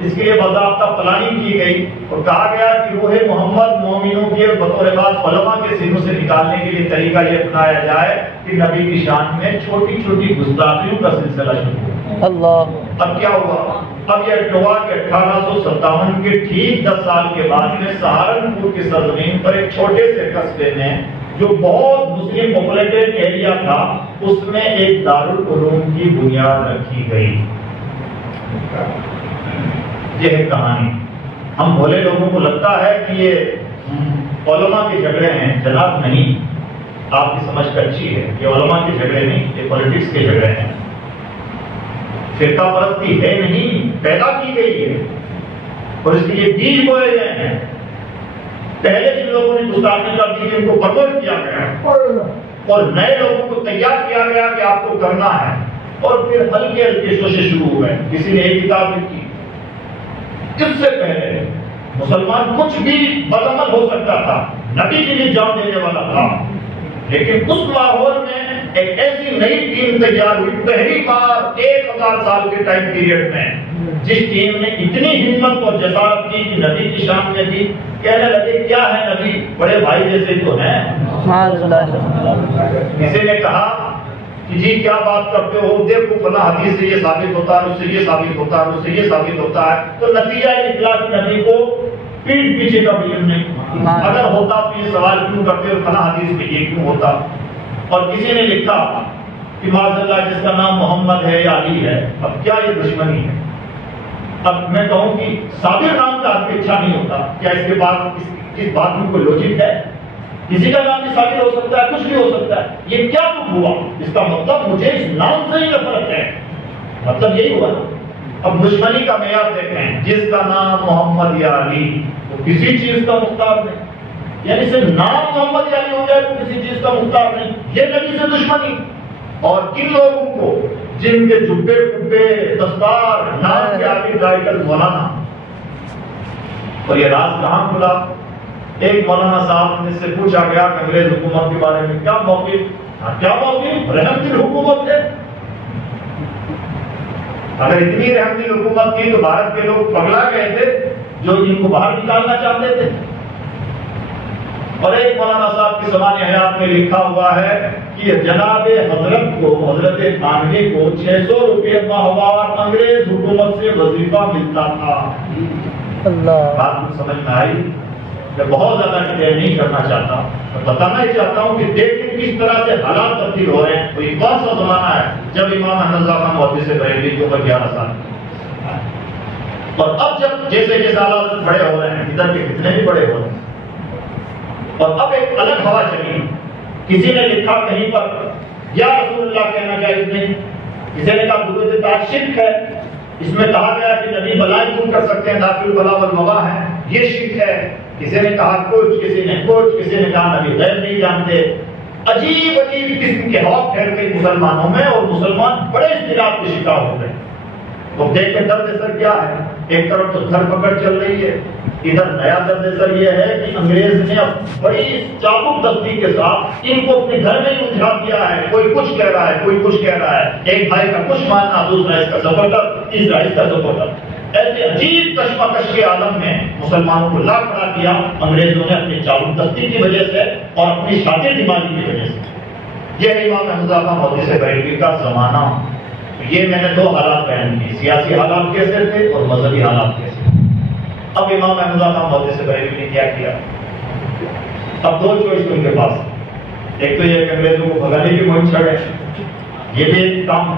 اس کے لیے باضابطہ پلاننگ کی گئی اور کہا گیا کہ روح محمد مومنوں کے بطور خاص علماء کے سینوں سے نکالنے کے لیے طریقہ یہ اپنایا جائے کہ نبی کی شان میں چھوٹی چھوٹی گستاخیوں کا سلسلہ شروع ہو. اللہ. اب کیا ہوا؟ اب یہ ہوا کہ 1857 کے ٹھیک 10 سال کے بعد میں سہارنپور کی سرزمین پر ایک چھوٹے سے قصبے میں جو بہت مسلم پاپولیٹڈ ایریا تھا اس میں ایک دارالعلوم کی بنیاد رکھی گئی. یہ ہے کہانی. ہم بھولے لوگوں کو لگتا ہے کہ یہ علماء کے جھگڑے ہیں. جناب نہیں، آپ کی سمجھ اچھی ہے. یہ علماء کے جھگڑے نہیں، یہ پولیٹکس کے جھگڑے ہیں. فرقہ پرستی ہے نہیں، پیدا کی گئی ہے اور اس کے لیے بیج بوئے گئے ہیں. پہلے جن لوگوں نے گستاخی کر دی ان کو پرموٹ کیا گیا اور نئے لوگوں کو تیار کیا گیا کہ آپ کو کرنا ہے. اور پھر ہلکے ہلکے شوشے شروع ہوئے. کسی نے ایک کتاب لکھی. اس سے پہلے مسلمان کچھ بھی بدعمل ہو سکتا تھا، نبی کے لیے جان دینے والا تھا، لیکن اس ماحول میں ایک ایسی نئی ٹیم تیار ہوئی پہلی بار 1000 سال کے ٹائم پیریڈ میں، جس ٹیم نے اتنی ہمت اور جسارت کی کہ نبی کی شان میں بھی کہنے لگے کیا ہے نبی، بڑے بھائی جیسے تو ہیں. کسی نے کہا کہ جی کیا بات کرتے ہو، دیکھو فلاں حدیث سے یہ ثابت ہوتا ہے، اس سے یہ ثابت ہوتا ہے، اس سے یہ ثابت ہوتا ہے. تو نتیجہ نکلا کہ نبی کو پیٹ پیچھے کا علم نہیں. اگر ہوتا تو یہ سوال کیوں کرتے اور فلاں حدیث میں یہ کیوں ہوتا. اور کسی نے لکھا کہ معاذ اللہ جس کا نام محمد ہے یا علی ہے، اب کیا یہ دشمنی ہے؟ اب میں کہوں کہ صابر نام کا آدمی اچھا نہیں ہوتا. کیا اس کے بعد اس بات میں کوئی لوجک ہے؟ کسی کا نام بھی صابر ہو سکتا ہے، کچھ بھی ہو سکتا ہے. یہ کیا تم ہوا؟ اس کا مطلب مجھے اس نام سے ہی نفرت ہے. مطلب یہی ہوا. اب دشمنی کا معیار دیکھیں، جس کا نام محمد یا علی تو کسی چیز کا مختار نہیں. یعنی صرف نام محمد یا علی ہو جائے تو کسی چیز کا مختار نہیں. یہ نبی سے دشمنی. اور کن لوگوں کو جن کے جبے کبے دستار نام کے آگے ٹائٹل مولانا. اور یہ راز کہاں کھلا؟ ایک مولانا صاحب سے پوچھا گیا کہ انگریز حکومت کے بارے میں کیا موقف؟ کیا موقف؟ رحم دل حکومت ہے. اگر اتنی رحم دل حکومت تھی تو بھارت کے لوگ پگلا گئے تھے جو ان کو باہر نکالنا چاہتے تھے. اور ایک مولانا صاحب کی زمان حیات میں لکھا ہوا ہے کہ جناب حضرت کو، حضرت خانوی کو 600 روپے ماہوار انگریز حکومت سے وظیفہ ملتا تھا. بات سمجھ میں آئی؟ میں بہت زیادہ ڈیٹیل نہیں کرنا چاہتا، میں بتانا ہی چاہتا ہوں کہ دیکھیں کس طرح سے حالات تبدیل ہو رہے ہیں. تو یہ کون سا زمانہ ہے جب امام احمد رضا خان محدث بریلوی کی عمر 11 سال. اور اب جب جیسے جیسے حالات بڑے ہو رہے ہیں، ادھر کے کتنے بھی بڑے ہو رہے ہیں. اور اب ایک الگ ہوا چلی. کسی نے لکھا کہیں پر یا رسول اللہ کہنا جائز نہیں. کسی نے کہا درود تاج شرک ہے. اس میں کہا گیا کہ نبی بلائیں دور کر سکتے ہیں، داخل البلا والموا ہے، یہ شرک ہے. کسی نے کہا کچھ، کسی نے کچھ، کسی نے کہا نبی غیب نہیں جانتے. عجیب عجیب قسم کے ہوا پھیل گئی مسلمانوں میں اور مسلمان بڑے اختلاف کے شکار ہو گئے. تو دیکھ کے درد سر کیا ہے؟ ایک طرف تو دھر پکڑ چل رہی ہے، ادھر نیا درد سر یہ ہے کہ انگریز نے اب بڑی چابک دستی کے ساتھ ان کو اپنے گھر میں ہی الجھا دیا ہے. کوئی کچھ کہہ رہا ہے، کوئی کچھ کہہ رہا ہے. ایک بھائی کا کچھ ماننا، دوسرا اس کا زبردست، تیسرا اس کا زبردست. ایسے عجیب کشمکش کے عالم میں مسلمانوں کو لا کھڑا کیا انگریزوں نے اپنی چابک دستی کی وجہ سے اور اپنی شاطر دماغی کی وجہ سے. یہ امام احمد رضا خان محدث بریلوی کا زمانہ. یہ میں نے دو حالات بیان کی، سیاسی حالات کیسے تھے اور مذہبی حالات کیسے تھے. اب امام احمد رضا خان محدث بریلوی نے کیا کیا؟ اب دو چوائس ان کے پاس. ایک تو یہ کہ انگریزوں کو بھگانے کی مہم چھڑے، یہ بھی ایک کام.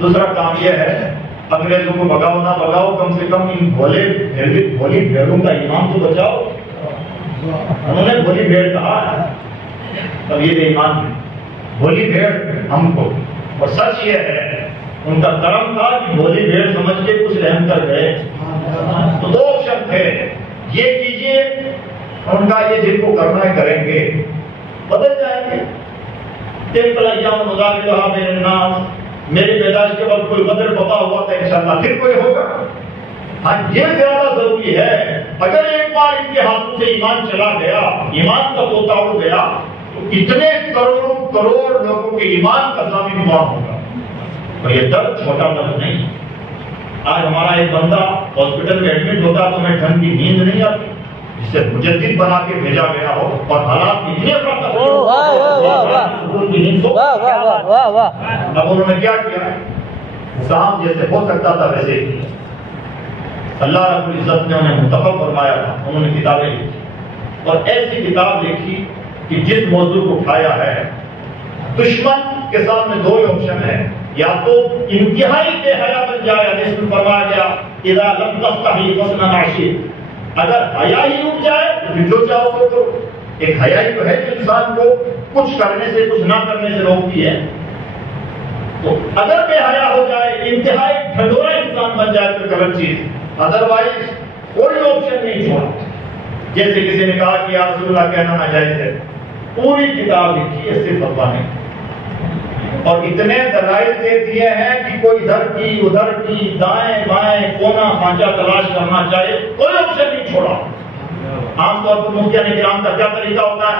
دوسرا کام یہ ہے انگریزوں کو بگاؤ نہ بگاؤ، کم سے کم ان بھولی بھیڑوں کا ایمان تو بچاؤ. انہوں نے بھولی بھیڑ کہا ہے، اب یہ بے ایمان ہے. بھولی بھیڑ ہم کو. اور سچ یہ ہے ان کا کرم تھا کہ بھولی بھیڑ سمجھ کے کچھ رحم کر گئے. تو دو آپشن تھے, یہ کیجئے, ان کا یہ جن کو کرنا ہے کریں گے, بدل جائیں گے. میرے نام, میری پیدائش کے بعد کوئی بدر بپا ہوا تھا, انشاءاللہ پھر کوئی ہوگا. ہاں یہ زیادہ ضروری ہے. اگر ایک بار ان کے ہاتھوں سے ایمان چلا گیا, ایمان کا طوطا اڑ گیا, تو اتنے کروڑوں کروڑ لوگوں کے ایمان کا ضامن کون ہوگا؟ اور یہ درد چھوٹا درد نہیں. آج ہمارا ایک بندہ ہاسپٹل میں ایڈمٹ ہوتا تو میں ڈھنگ کی نیند نہیں آتی, جس سے مجدد بنا کے بھیجا گیا ہو, اور حالات اتنے اب انہوں نے کیا کیا, کام جیسے ہو سکتا تھا ویسے ہی اللہ رب العزت نے انہیں منتخب فرمایا تھا. انہوں نے کتابیں لکھی, اور ایسی کتاب لکھی کہ جس موضوع کو اٹھایا ہے, دشمن کے سامنے دو آپشن ہے, یا تو انتہائی بے حیا بن جائے, جس میں فرمایا گیا اذا لم تستحی فاصنع ما شئت, اگر حیا ہی اٹھ جائے تو پھر جو چاہو وہ کرو. ایک حیا ہی تو ہے جو انسان کو کچھ کرنے سے کچھ نہ کرنے سے روکتی ہے. تو اگر بے حیا ہو جائے, انتہائی ڈھنڈورا انسان بن جائے تو غلط چیز, ادروائز کوئی آپشن نہیں چھوڑا. جیسے کسی نے کہا کہ یا رسول اللہ کہنا ناجائز ہے, پوری کتاب لکھی ہے صرف اللہ نے, اور اتنے دلائل دے دیے ہیں کہ کوئی ادھر کی ادھر کی, دائیں بائیں کونا خانچہ تلاش کرنا چاہے, کوئی آپشن نہیں چھوڑا. عام طور پر مفتیان کرام کا کیا طریقہ ہوتا ہے,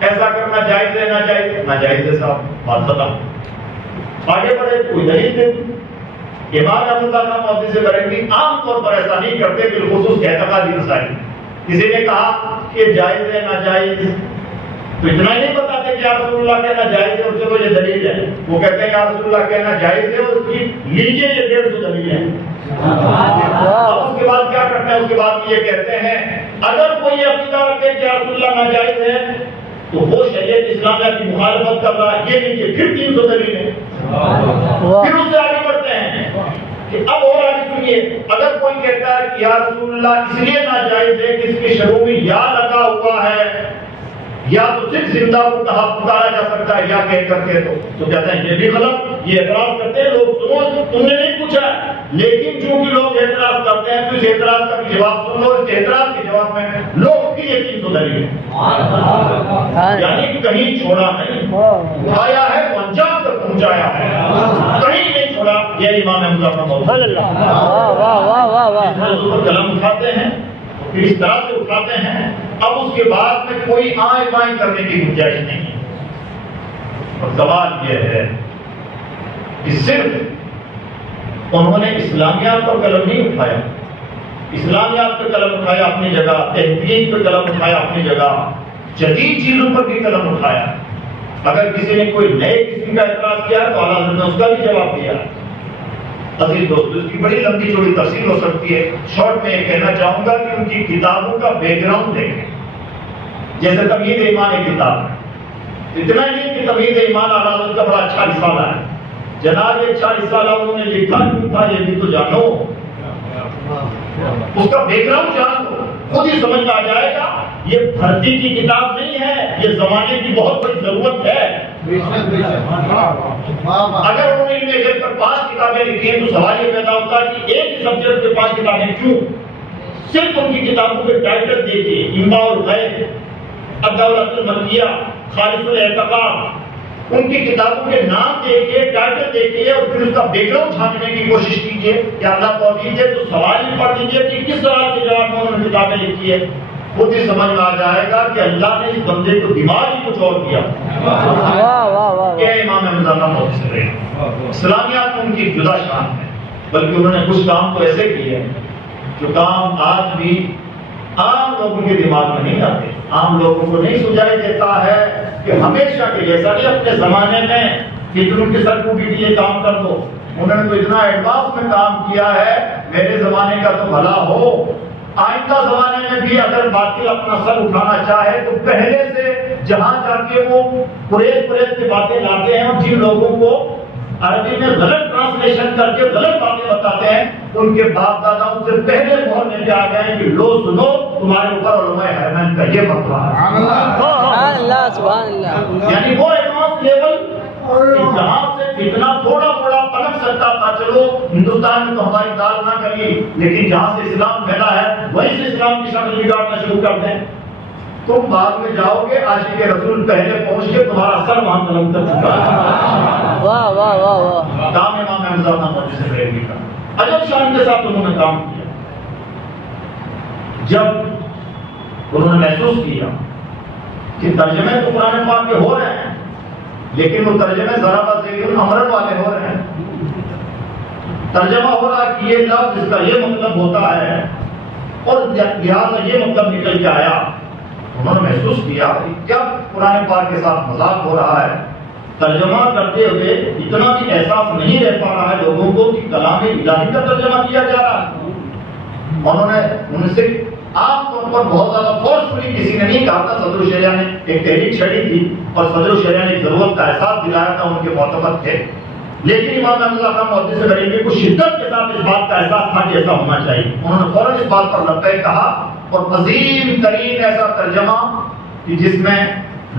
ایسا کرنا جائز ہے ناجائز ہے, ناجائز ہے صاحب, بات ختم, آگے بڑھے, کوئی دلیل دے. امام احمد اللہ محدث سے کریں گے, عام طور پر ایسا نہیں کرتے, بالخصوص اعتقادی مسائل. کسی نے کہا کہ جائز ہے ناجائز, تو اتنا ہی نہیں بتاتے کہ یا رسول اللہ کہنا جائز ہے اور چلو یہ دلیل ہے. وہ کہتے ہیں یا رسول اللہ کہنا جائز ہے اور اس کی لیجیے یہ 150 دلیل ہے. اب اس کے بعد کیا کرتے ہیں, اس کے بعد یہ کہتے ہیں اگر کوئی عقیدہ رکھے کہ یا رسول اللہ ناجائز ہے تو وہ شریعت اسلامیہ کی مخالفت کر رہا ہے, یہ لیجیے پھر 300 دلیل ہے. پھر اس سے آگے بڑھتے ہیں کہ اب اور آگے سنیے, اگر کوئی کہتا ہے کہ یا رسول اللہ اس لیے ناجائز ہے کہ اس کے شروع میں یا لگا ہوا ہے, یا تو صرف زندہ کو کہا پکارا جا سکتا ہے یا کہہ کر کے, تو کہتے ہیں یہ بھی غلط. یہ اعتراض کرتے ہیں لوگ, سنو تم نے نہیں پوچھا, لیکن چونکہ لوگ اعتراض کرتے ہیں تو اس اعتراض کا بھی جواب سن لو. اس اعتراض کے جواب میں لوگ کی یقین تو دلیل ہے, یعنی کہیں چھوڑا نہیں, اٹھایا ہے انجام تک پہنچایا ہے, کہیں نہیں چھوڑا. یہ امام احمد کا موضوع قلم اٹھاتے ہیں, پھر اس طرح سے اٹھاتے ہیں. اب اس کے بعد میں کوئی آئیں بائیں کرنے کی گنجائش نہیں ہے. اور سوال یہ ہے کہ صرف انہوں نے اسلامیات پر قلم نہیں اٹھایا, اسلامیات پہ قلم اٹھایا اپنی جگہ, تحقیق پہ قلم اٹھایا اپنی جگہ, جدید چیزوں پر بھی قلم اٹھایا. اگر کسی نے کوئی نئے قسم کا اعتراض کیا تو اعلیٰ حضرت نے اس کا بھی جواب دیا. عزیز دوستو, اس کی بڑی لمبی چوڑی تفصیل ہو سکتی ہے. شارٹ میں یہ کہنا چاہوں گا کہ ان کی کتابوں کا بیک گراؤنڈ دیکھیں. جیسے تمہید ایمان ایک کتاب ہے, اتنا نہیں کہ تمہید ایمان اعلیٰ حضرت کا بڑا اچھا رسالہ ہے. جناب یہ اچھا رسالہ انہوں نے لکھا کیوں تھا یہ بھی تو جانو, اس کا بیک گراؤنڈ جانو, خود ہی سمجھ میں آ جائے گا. یہ بھرتی کی کتاب نہیں ہے, یہ زمانے کی بہت بڑی ضرورت ہے. اگر انہوں نے علم غیب پر 5 کتابیں لکھی ہیں تو سوال یہ پیدا ہوتا ہے کہ ایک ہی سبجیکٹ پہ 5 کتابیں کیوں؟ صرف ان کی کتابوں کے ٹائٹل دیکھیے, انباء الغیب, الدولۃ المکیہ, خالص الاعتقاد, ان کی کتابوں کے نام دیکھیے, ٹائٹل دیکھیے, اور پھر اس کا بیک گراؤنڈ جاننے کی کوشش کیجیے کہ اللہ توفیق دے تو سوال ہی پڑھ لیجیے کہ کس سوال کے جواب میں انہوں نے کتابیں لکھی ہے. خود ہی سمجھ میں آ جائے گا کہ اللہ نے اس بندے کو دماغ ہی کچھ اور کیا. کیا امام احمد اللہ محدث سے رہے, اسلامیات ان کی جدا شان ہے, بلکہ انہوں نے کچھ کام تو ایسے کیے جو کام آج بھی عام لوگوں کے دماغ میں نہیں آتے, عام لوگوں کو نہیں سجائی دیتا ہے کہ ہمیشہ کے جیسا کہ اپنے زمانے میں فتنوں کے سر کو بھی یہ کام کر دو. انہوں نے تو اتنا ایڈوانس میں کام کیا ہے, میرے زمانے کا تو بھلا ہو, آئندہ زمانے میں بھی اگر باطل اپنا سر اٹھانا چاہے تو پہلے سے جہاں جا کے وہ قریش کی باتیں لاتے ہیں, اور جن لوگوں کو عربی میں غلط ٹرانسلیشن کر کے غلط باتیں بتاتے ہیں, ان کے باپ دادا ان سے پہلے محل میں آ گئے کہ لو سنو تمہارے اوپر علماء حرمین کا یہ فتویٰ ہے. یعنی وہ ایڈوانس لیول جہاں سے فتنہ تھوڑا تھوڑا پنپ سکتا تھا چلو ہندوستان میں تو ہماری دال نہ کری، لیکن جہاں سے اسلام پھیلا ہے وہیں سے اسلام کی شکل بگاڑنا شروع کر دیں۔ تم بعد میں جاؤ گے، عاشق رسول پہلے پہنچ کے تمہارا سر وہاں قلم تک چکا ہے۔ واہ واہ واہ واہ، کام امام حمزہ محمد سے بریلوی کا عجب شان کے ساتھ انہوں نے کام کیا۔ جب انہوں نے محسوس کیا کہ ترجمے تو قرآن پاک کے ہو رہے ہیں، لیکن وہ ترجمے ذرا بازیل امرن والے ہو رہے ہیں، ترجمہ ہو رہا کہ یہ لفظ اس کا یہ مطلب ہوتا ہے اور لہٰذا یہ مطلب نکل کے آیا۔ انہوں نے محسوس کیا کہ کیا قرآن پاک کے ساتھ مذاق ہو رہا ہے، ترجمہ کرتے ہوئے اتنا بھی احساس نہیں رہ پا رہا ہے لوگوں کو کہ کلام الہی کا ترجمہ کیا جا رہا ہے۔ انہوں نے ان سے عام طور پر بہت زیادہ فورسفلی کسی نے نہیں کہا تھا، صدر الشریعہ نے ایک تحریک چھڑی تھی اور صدر الشریعہ نے ضرورت کا احساس دلایا تھا، ان کے معتقد تھے، لیکن امام حمزہ خان محدث بریلوی کو شدت کے ساتھ اس بات کا احساس تھا کہ ایسا ہونا چاہیے۔ انہوں نے فوراً اس بات پر لبیک کہا اور عظیم ترین ایسا ترجمہ کہ جس میں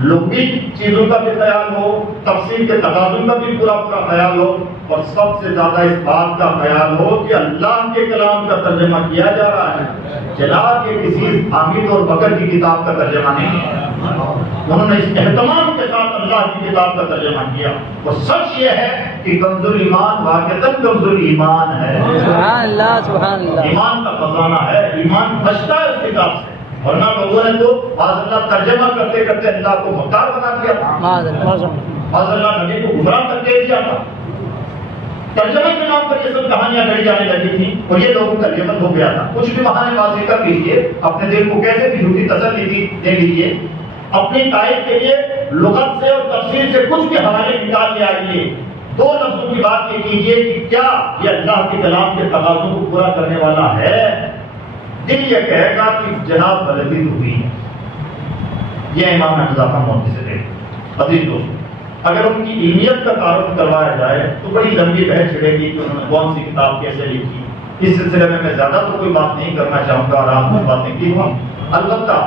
لغوی چیزوں کا بھی خیال ہو، تفسیر کے تقاضوں کا بھی پورا پورا خیال ہو، اور سب سے زیادہ اس بات کا خیال ہو کہ اللہ کے کلام کا ترجمہ کیا جا رہا ہے، چلا کے کسی حامد اور بکر کی کتاب کا ترجمہ نہیں ہے۔ انہوں نے اس اہتمام کے ساتھ اللہ کی کتاب کا ترجمہ کیا، اور سچ یہ ہے کہ کنز الایمان واقعتاً کنز الایمان ہے، سبحان اللہ سبحان اللہ، ایمان کا خزانہ ہے، ایمان بچتا ہے اس کتاب سے، ورنہ لوگوں نے تو معاذ اللہ ترجمہ کرتے کرتے اللہ کو مختار بنا دیا تھا، معاذ اللہ نبی کو گمراہ کر کے دیا تھا۔ ترجمے کے نام پر یہ سب کہانیاں گڑھی جانے لگی تھیں اور یہ لوگوں کا لیبل ہو گیا تھا۔ کچھ بھی بہانے بازی کر لیجیے، اپنے دل کو کیسے بھی جھوٹی تسلی دے لیجیے، اپنی تائید کے لیے لغت سے اور تفسیر سے کچھ بھی حوالے نکال لے آئیے، دو لفظوں کی بات یہ کیجیے کہ کیا یہ اللہ کے کلام کے تقاضوں کو پورا کرنے والا ہے؟ دل یہ کہے گا کہ جناب غلطی تو ہوئی ہے۔ یہ امام حمزہ خان محدث سے دیکھ عزیز دوست، اگر ان کی علمیت کا تعارف کروایا جائے تو بڑی لمبی بحث چھڑے گی کہ انہوں نے کون سی کتاب کیسے لکھی۔ اس سلسلے میں زیادہ تو کوئی بات نہیں کرنا چاہوں گا اور آپ کچھ باتیں کی ہوں، البتہ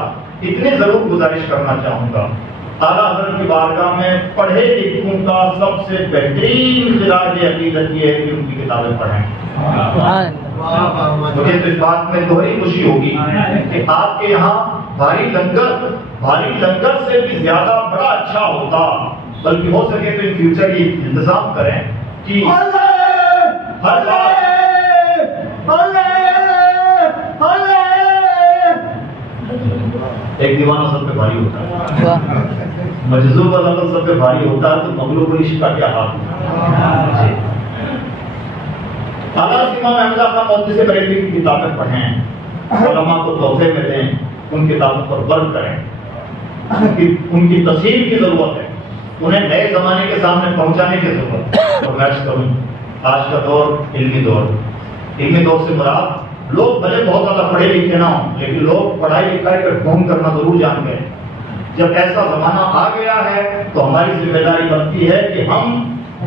اتنی ضرور گزارش کرنا چاہوں گا، اعلیٰ حضرت کی بارگاہ میں پڑھے لکھوں کا سب سے بہترین خراج عقیدت یہ ہے کہ ان کی کتابیں پڑھیں۔ مجھے تو اس بات میں دوہری خوشی ہوگی کہ آپ کے یہاں بھاری لنگر سے بھی زیادہ بڑا اچھا ہوتا، بلکہ ہو سکے تو ان فیوچر یہ انتظام کریں کہ ہر ایک دیوانہ سب پہ بھاری ہوتا ہے، مجذوب اللہ سب پہ بھاری ہوتا ہے، تو مغلوب العشق کا کیا حال ہوتا ہے؟ امام حمزہ خان محدث بریلوی کی کتابیں پڑھیں، علماء کو تحفے میں دیں، ان کتابوں پر ورک کریں، ان کی تصحیح کی ضرورت ہے، انہیں نئے زمانے کے سامنے پہنچانے کی ضرورت ہے۔ اور میں عرض کروں آج کا دور علمی دور سے مراد لوگ بھلے بہت زیادہ پڑھے لکھے نہ ہوں، لیکن لوگ پڑھائی لکھائی کا ڈھونگ کرنا ضرور جان گئے۔ جب ایسا زمانہ آ گیا ہے تو ہماری ذمہ داری بنتی ہے کہ ہم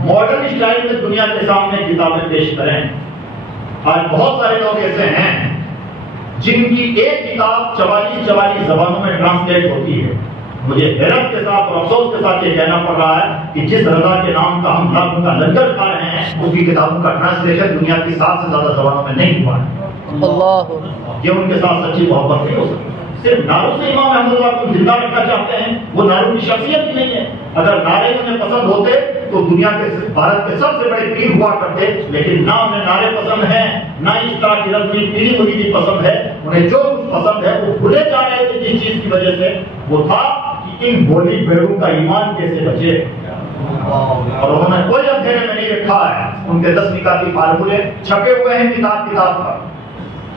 ماڈرن اسٹائل میں دنیا کے سامنے کتابیں پیش کریں۔ آج بہت سارے لوگ ایسے ہیں جن کی ایک کتاب 44 زبانوں میں ٹرانسلیٹ ہوتی ہے۔ مجھے حیرت کے ساتھ اور افسوس کے ساتھ یہ کہنا پڑ رہا ہے کہ جس رضا کے نام کا ہم لاکھوں کا لنگر کھا رہے ہیں، اس کی کتابوں کا ٹرانسلیشن دنیا کی 7 سے زیادہ زبانوں میں نہیں ہوا ہے۔ یہ ان کے ساتھ سچی محبت نہیں ہو سکتی۔ صرف نعروں سے امام احمد اللہ کو زندہ رکھنا چاہتے ہیں، وہ نعروں کی شخصیت ہی نہیں ہے۔ اگر نعرے انہیں پسند ہوتے تو دنیا کے بھارت کے سب سے بڑے پیر ہوا کرتے، لیکن نہ انہیں نعرے پسند ہیں، نہ اس طرح کی رسمی پیری مریدی پسند ہے۔ انہیں جو کچھ پسند ہے وہ بھولے جا رہے تھے جس چیز کی وجہ سے، وہ تھا کہ ان بھولی بھیڑوں کا ایمان کیسے بچے، اور انہوں نے کوئی اندھیرے میں نہیں رکھا ہے۔ ان کے 10 نکاتی فارمولے چھپے ہوئے ہیں کتاب پر۔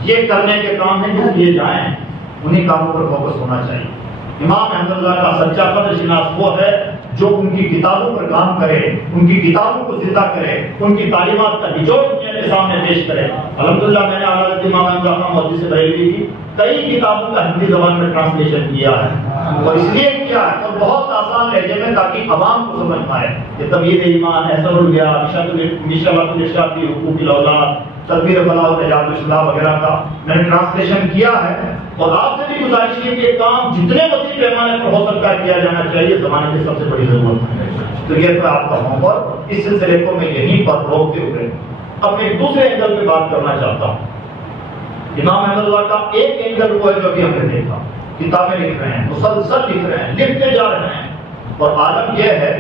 یہ کرنے کے کام ہیں جو کیے جائیں، انہی کاموں پر فوکس ہونا چاہیے۔ امام احمد اللہ کا سچا قدر شناس وہ ہے جو ان کی کتابوں پر کام کرے، ان کی کتابوں کو زندہ کرے، ان کی تعلیمات کا نچوڑ دنیا کے سامنے پیش کرے۔ الحمدللہ میں نے حضرت امام احمد اللہ محدث بریلوی کی کئی کتابوں کا ہندی زبان میں ٹرانسلیشن کیا ہے، اور اس لیے کیا ہے اور بہت آسان لہجے میں تاکہ عوام کو سمجھ پائے کہ تمہید ایمان، احسن الگیا، مشابہۃ الارشاد فی حقوق الاولاد، تدبیر فلاح و نجات الصلاح وغیرہ کا میں نے ٹرانسلیشن کیا ہے۔ اور آپ سے بھی گزارش ہے کہ یہ کام جتنے وسیع پیمانے پر ہو سکتا ہے کیا جانا چاہیے، زمانے کی سب سے بڑی ضرورت ہے۔ تو یہ تو آپ کا ہوم ورک، اس سلسلے کو میں یہیں پر روکتے ہوئے اب میں دوسرے اینگل پہ بات کرنا چاہتا ہوں. امام احمد اللہ کا ایک اینگل وہ ہے جو ابھی ہم نے دیکھا, کتابیں لکھ رہے ہیں, مسلسل لکھ رہے ہیں, لکھتے جا رہے ہیں, اور عالم یہ ہے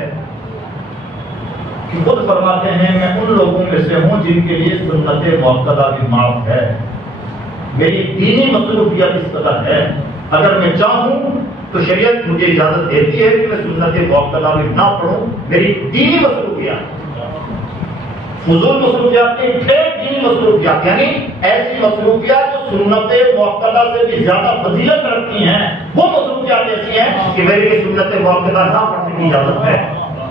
کہ خود فرماتے ہیں میں ان لوگوں میں سے ہوں جن کے لیے سنت مؤکدہ بھی معاف ہے. میری دینی مصروفیت اس قدر ہے, اگر میں چاہوں تو شریعت مجھے اجازت دیتی ہے کہ میں سنت مؤکدہ بھی نہ پڑھوں. میری دینی مصروفیات, فضول مصروفیات نہیں, پھر دینی مصروفیات, یعنی ایسی مصروفیات جو سنت مؤکدہ سے بھی زیادہ فضیلت رکھتی ہیں, وہ مصروفیات ایسی ہیں کہ میرے لیے سنت مؤکدہ نہ پڑھنے کی اجازت ہے.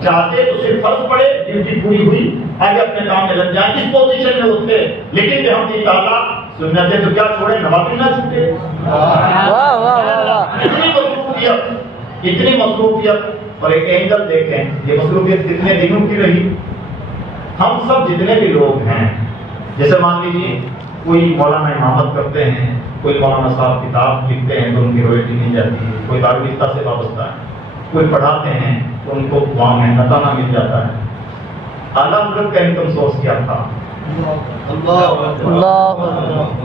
چاہتے تو صرف فرض پڑے, ڈیوٹی پوری ہوئی, آگے اپنے کام میں لگ جائیں, اس پوزیشن میں ہوتے, لیکن کہ ہم تعالیٰ سنتیں تو کیا چھوڑے, نوافل نہ چھوٹے. اتنی مصروفیت, اور ایک اینگل دیکھیں یہ مصروفیت کتنے دنوں کی رہی. ہم سب جتنے بھی لوگ ہیں, جیسے مان لیجیے کوئی مولانا امامت کرتے ہیں, کوئی مولانا صاحب کتاب لکھتے ہیں تو ان کی رویٹی نہیں جاتی ہے, کوئی دارالفتہ سے وابستہ ہے, کوئی پڑھاتے ہیں تو ان کو وہاں محنتہ نہ مل جاتا ہے. اعلیٰ حضرت کا انکم سورس کیا تھا؟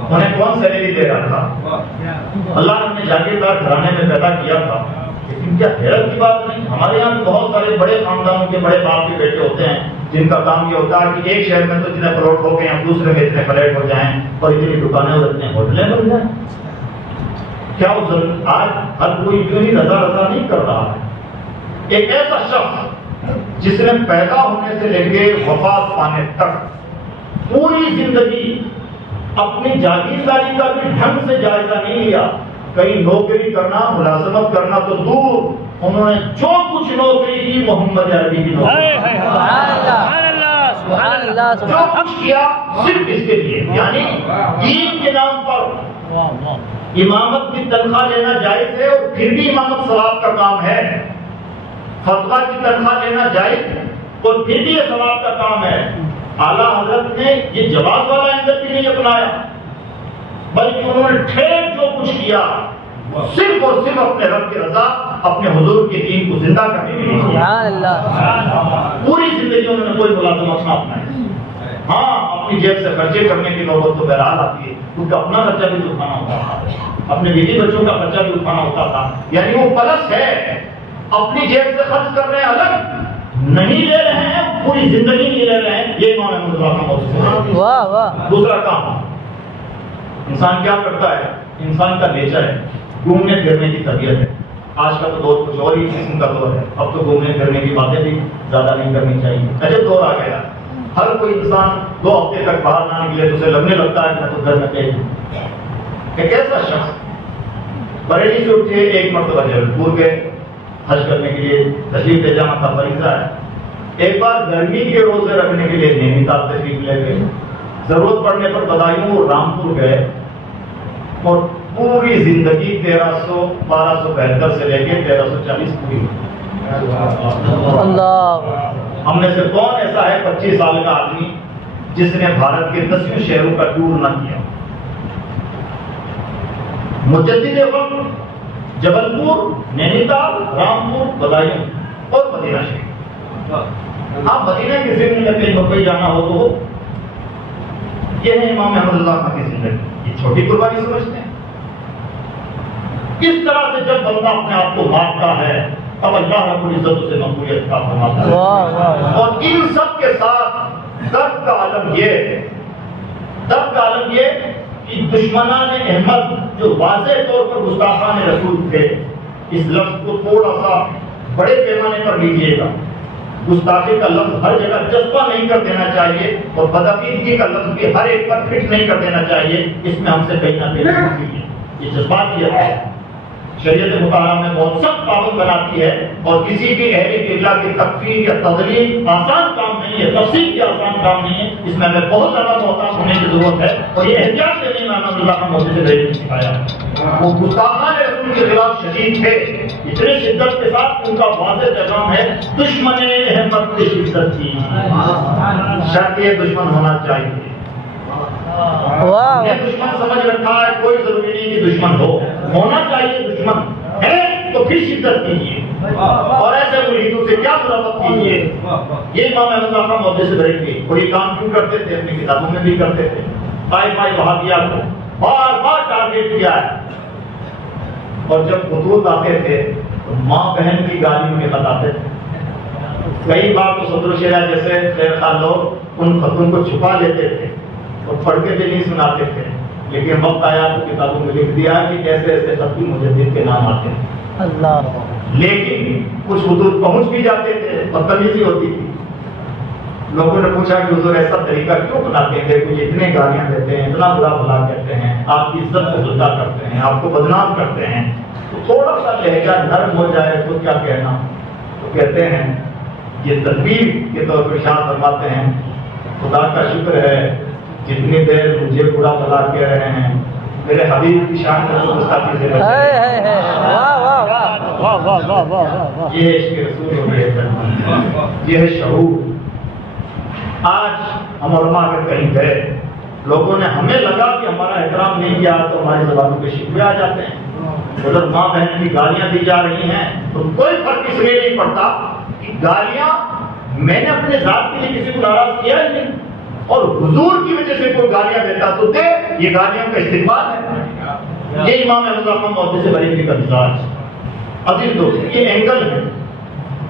انہیں کون سیلری دے رہا تھا؟ اللہ نے انہیں جاگیردار گھرانے میں پیدا کیا تھا. لیکن کیا حیرت کی بات نہیں, ہمارے یہاں بہت سارے بڑے خاندانوں کے بڑے باپ کے بیٹے ہوتے ہیں جن کا کام یہ ہوتا ہے کہ ایک شہر میں تو اتنے پلاٹ ہو گئے ہیں, دوسرے میں اتنے فلیٹ ہو جائیں, اور اتنی دکانیں اور اتنے ہوٹلیں بن جائیں. کیا آج ہر کوئی کیوں نہیں رضا نہیں کر رہا ہے. ایک ایسا شخص جس نے پیدا ہونے سے لے کے وفات پانے تک پوری زندگی اپنی جاگیرداری کا بھی ڈھنگ سے جائزہ نہیں لیا, کہیں نوکری کرنا, ملازمت کرنا تو دور, انہوں نے جو کچھ نوکری کی محمد عربی کی نوکری, جو کچھ کیا صرف اس کے لیے, یعنی دین کے نام پر. امامت کی تنخواہ لینا جائز ہے, اور پھر بھی امامت ثواب کا کام ہے. فتویٰ کی تنخواہ لینا جائز ہے, اور پھر بھی یہ ثواب کا کام ہے. اعلیٰ حضرت نے یہ جواز والا اینگل بھی نہیں اپنایا, بلکہ انہوں نے ٹھیک جو کچھ کیا صرف اور صرف اپنے رب کی رضا, اپنے حضور کے دین کو زندہ کرنے کے لیے کیا. پوری زندگی انہوں نے کوئی ملازمت نہ اپنائی. ہاں, اپنی جیب سے خرچے کرنے کی نوبت تو بہرحال آتی ہے, کیونکہ اپنا خرچہ بھی اٹھانا ہوتا تھا, اپنے بیوی بچوں کا خرچہ بھی اٹھانا ہوتا تھا. یعنی وہ پلس ہے, اپنی جیب سے خرچ کر رہے ہیں, الگ نہیں لے رہے ہیں, پوری زندگی نہیں لے رہے ہیں. یہ امام احمد اللہ کا موضوع ہے. دوسرا کام, انسان کیا کرتا ہے, انسان کا نیچر ہے گھومنے پھرنے کی طبیعت ہے. آج کا تو دور کچھ اور ہی قسم کا دور ہے, اب تو گھومنے پھرنے کی باتیں بھی زیادہ نہیں کرنی چاہیے. عجب دور آ گیا, ہر کوئی انسان 2 ہفتے تک باہر نہ نکلے تو اسے لگنے لگتا ہے کہ میں تو گھر میں پیش ہوں. ایک ایسا شخص بریلی سے اٹھے, ایک مرتبہ جبلپور گئے حج کرنے کے لیے, تشریف لے جانا تھا فریضہ ہے. ایک بار گرمی کے روزے رکھنے کے لیے نینی تال تشریف لے گئے, ضرورت پڑنے پر بدایوں رامپور گئے, اور پوری زندگی 1272 سے لے کے 1340 پوری اللہ. ہم میں سے کون ایسا ہے 25 سال کا آدمی جس نے بھارت کے 10 شہروں کا ٹور نہ کیا؟ مجدد وقت جبلپور, نینی تال, رامپور, بدایوں اور مدینہ شریف. آپ مدینہ کی ضمن میں کہیں مکئی جانا ہو تو یہ ہے امام احمد اللہ کی زندگی. یہ چھوٹی قربانی سمجھتے ہیں. کس طرح سے جب بندہ اپنے آپ کو مارتا ہے اب اللہ رب العزت سے مقبولیت کا فرماتا ہے. اور ان سب کے ساتھ درد کا عالم یہ کہ دشمنان احمد جو واضح طور پر گستاخان رسول تھے, اس لفظ کو تھوڑا سا بڑے پیمانے پر لیجیے گا. گستاخی کا لفظ ہر جگہ جذبہ نہیں کر دینا چاہیے, اور بدعقیدگی کا لفظ بھی ہر ایک پر فٹ نہیں کر دینا چاہیے. اس میں ہم سے کہیں نہ کہیں یہ جذبات یہ ہے. شریعت مطالعہ میں بہت سخت پابند بناتی ہے, اور کسی بھی اہل قبلہ کی تکفیر یا تضلیل آسان کام نہیں ہے, تفصیل کی آسان کام نہیں ہے. اس میں ہمیں بہت زیادہ محتاط ہونے کی ضرورت ہے, اور یہ احتیاط سے نہیں امام اللہ کا موضوع سے سکھایا. وہ گستاخان رسول کے خلاف شدید تھے, اتنی شدت کے ساتھ ان کا واضح پیغام ہے دشمن احمد کی شدت تھی. شرط یہ دشمن ہونا چاہیے. یہ دشمن سمجھ رکھا ہے, کوئی ضروری نہیں کہ دشمن ہونا چاہیے. دشمن ہے تو پھر شدت کیجیے, اور ایسے مریدوں سے کیا مراقبت کیجیے. یہ امام احمد رضا محدث بریلوی اور یہ کام کیوں کرتے تھے؟ اپنی کتابوں میں بھی کرتے تھے. وہابیہ کو بار بار ٹارگیٹ کیا ہے. اور جب خطوط آتے تھے تو ماں بہن کی گالیوں کے خط آتے تھے. کئی بار تو صدر الشریعہ جیسے خیر خان لوگ ان خطوں کو چھپا لیتے تھے اور پڑھ کے بھی نہیں سناتے تھے. لیکن وقت آیا تو کتابوں میں لکھ دیا کہ ایسے ایسے خطی مجدد کے نام آتے ہیں. اللہ. لیکن کچھ حضور پہنچ بھی جاتے تھے، بدتمیزی ہوتی تھی. لوگوں نے پوچھا کہ حضور ایسا طریقہ کیوں بناتے ہیں؟ کچھ اتنے گالیاں دیتے ہیں، اتنا برا بھلا کہتے ہیں، آپ کی عزت کو زدہ کرتے ہیں، آپ کو بدنام کرتے ہیں. تو تھوڑا سا لہجہ نرم ہو جائے تو کیا کہنا. تو کہتے ہیں یہ تدبیر کے طور پر ارشاد فرماتے ہیں خدا کا شکر ہے جتنی دیر مجھے برا بھلا کہہ رہے ہیں میرے حبیب کی شان میں گستاخی سے یہ عشق رسول ہو گئے، یہ ہے شعور. آج ہم علماء اگر کہیں گئے لوگوں نے ہمیں لگا کہ ہمارا احترام نہیں کیا تو ہماری زبانوں کے شکوے آ جاتے ہیں. اگر ماں بہن کی گالیاں دی جا رہی ہیں تو کوئی فرق اس لیے نہیں پڑتا کہ گالیاں میں نے اپنے ذات کے لیے کسی کو ناراض کیا ہی نہیں، اور حضور کی وجہ سے کوئی گالیاں دیتا تو دے. یہ گالیاں کا استقبال ہے. یہ امام احمد رضا محدث بریلوی کا مزاج. عزیز دوست یہ اینگل ہے،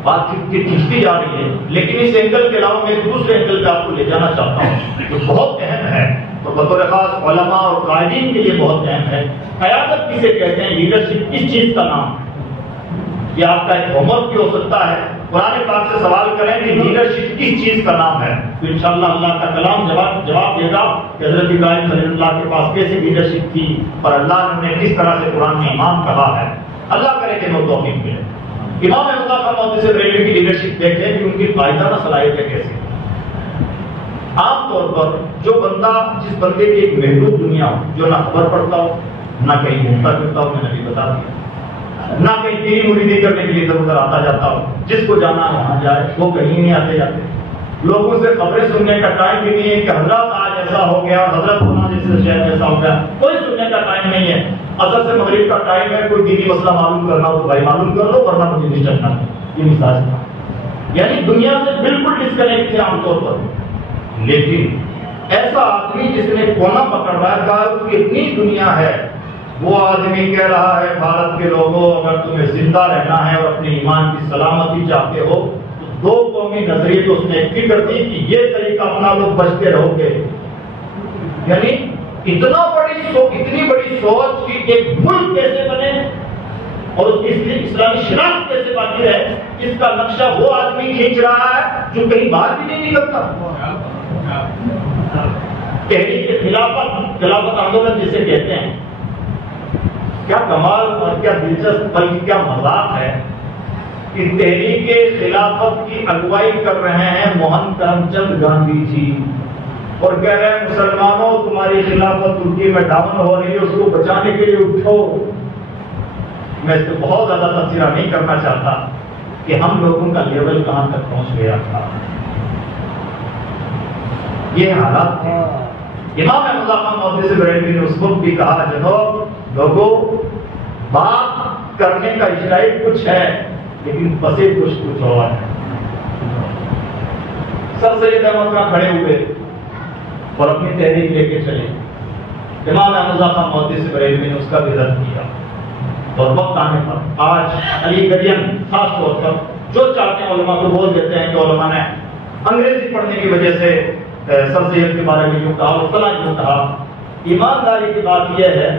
بات کھینچتی جا رہی ہے، لیکن اس اینگل کے علاوہ میں ایک دوسرے اینگل پہ آپ کو لے جانا چاہتا ہوں جو بہت اہم ہے اور بطور خاص علماء اور قائدین کے لیے بہت اہم ہے. قیادت کسے کہتے ہیں؟ لیڈرشپ کس چیز کا نام؟ یہ آپ کا ایک ہوم ورک بھی ہو سکتا ہے. قرآن پاک سے سوال کریں کہ لیڈرشپ کس چیز کا نام ہے، تو انشاءاللہ اللہ کا کلام جواب دے گا کہ حضرت ابراہیم خلیل اللہ کے پاس کیسے لیڈرشپ تھی اور اللہ نے انہیں کس طرح سے قرآن میں امام کہا ہے. اللہ کرے کہ وہ توفیق ملے. امام احمد رضا محدث بریلوی کی لیڈرشپ دیکھیں کہ ان کی قائدانہ صلاحیتیں کیسی. عام طور پر جو بندہ جس بندے کی ایک محدود دنیا ہو، جو نہ خبر پڑتا ہو، نہ کہیں گھومتا پھرتا ہو، میں نے بھی بتا دیا، نہ کہیں پیری مریدی کرنے کے لیے ادھر ادھر آتا جاتا ہو، جس کو جانا وہاں جائے، وہ کہیں نہیں آتے جاتے. لوگوں سے خبریں سننے کا ٹائم بھی نہیں ہے کہ حضرت آج ایسا ہو گیا، حضرت ہونا جیسے شہر ایسا ہو گیا، کوئی سننے کا ٹائم نہیں ہے. اصل سے مغرب کا ٹائم ہے، کوئی دینی مسئلہ معلوم کرنا ہو تو بھائی معلوم کر لو ورنہ مجھے نہیں چلنا. یہ مزاج تھا، یعنی دنیا سے بالکل ڈسکنیکٹ تھے عام طور پر. لیکن ایسا آدمی جس نے کونا پکڑ رہا ہے، اس کی اتنی دنیا ہے، وہ آدمی کہہ رہا ہے بھارت کے لوگوں اگر تمہیں زندہ رہنا ہے اور اپنے ایمان کی سلامتی چاہتے ہو تو دو قومی نظریے تو اس نے ایک کر دی کہ یہ طریقہ اپنا لوگ بچتے رہو گے. یعنی اتنی بڑی سوچ کی ایک ملک کیسے بنے اور اس کی اسلامی شناخت کیسے باقی رہے، اس کا نقشہ وہ آدمی کھینچ رہا ہے جو کہیں باہر بھی نہیں نکلتا. تحریک خلافت آندولن جسے کہتے ہیں، کیا کمال اور کیا دلچسپ بلکہ کیا مذاق ہے کہ تحریک خلافت کی اگوائی کر رہے ہیں موہن کرم چند گاندھی جی، اور کہہ رہے ہیں مسلمانوں تمہاری خلافت ترکی میں ڈاؤن ہو رہی ہے، اس کو بچانے کے لیے اٹھو. میں اس کو بہت زیادہ تبصرہ نہیں کرنا چاہتا کہ ہم لوگوں کا لیول کہاں تک پہنچ گیا تھا. یہ حالات تھے. امام احمد رضا محدث بریلوی نے اس وقت بھی کہا جناب لوگوں بات کرنے کا اجرائی کچھ ہے لیکن پسے کچھ اور ہے. سر سید احمد خان کھڑے ہوئے اور اپنی تحریک لے کے چلے. امام احمد رضا محدث بریلوی نے اس کا بھی رد کیا. اور وقت آنے پر آج علی گڑھین خاص طور پر جو چاہتے ہیں علماء کو بول دیتے ہیں کہ علماء نے انگریزی پڑھنے کی وجہ سے سر سید کے بارے میں یوں کہا اور فلاں یوں کہا. ایمانداری کی بات یہ ہے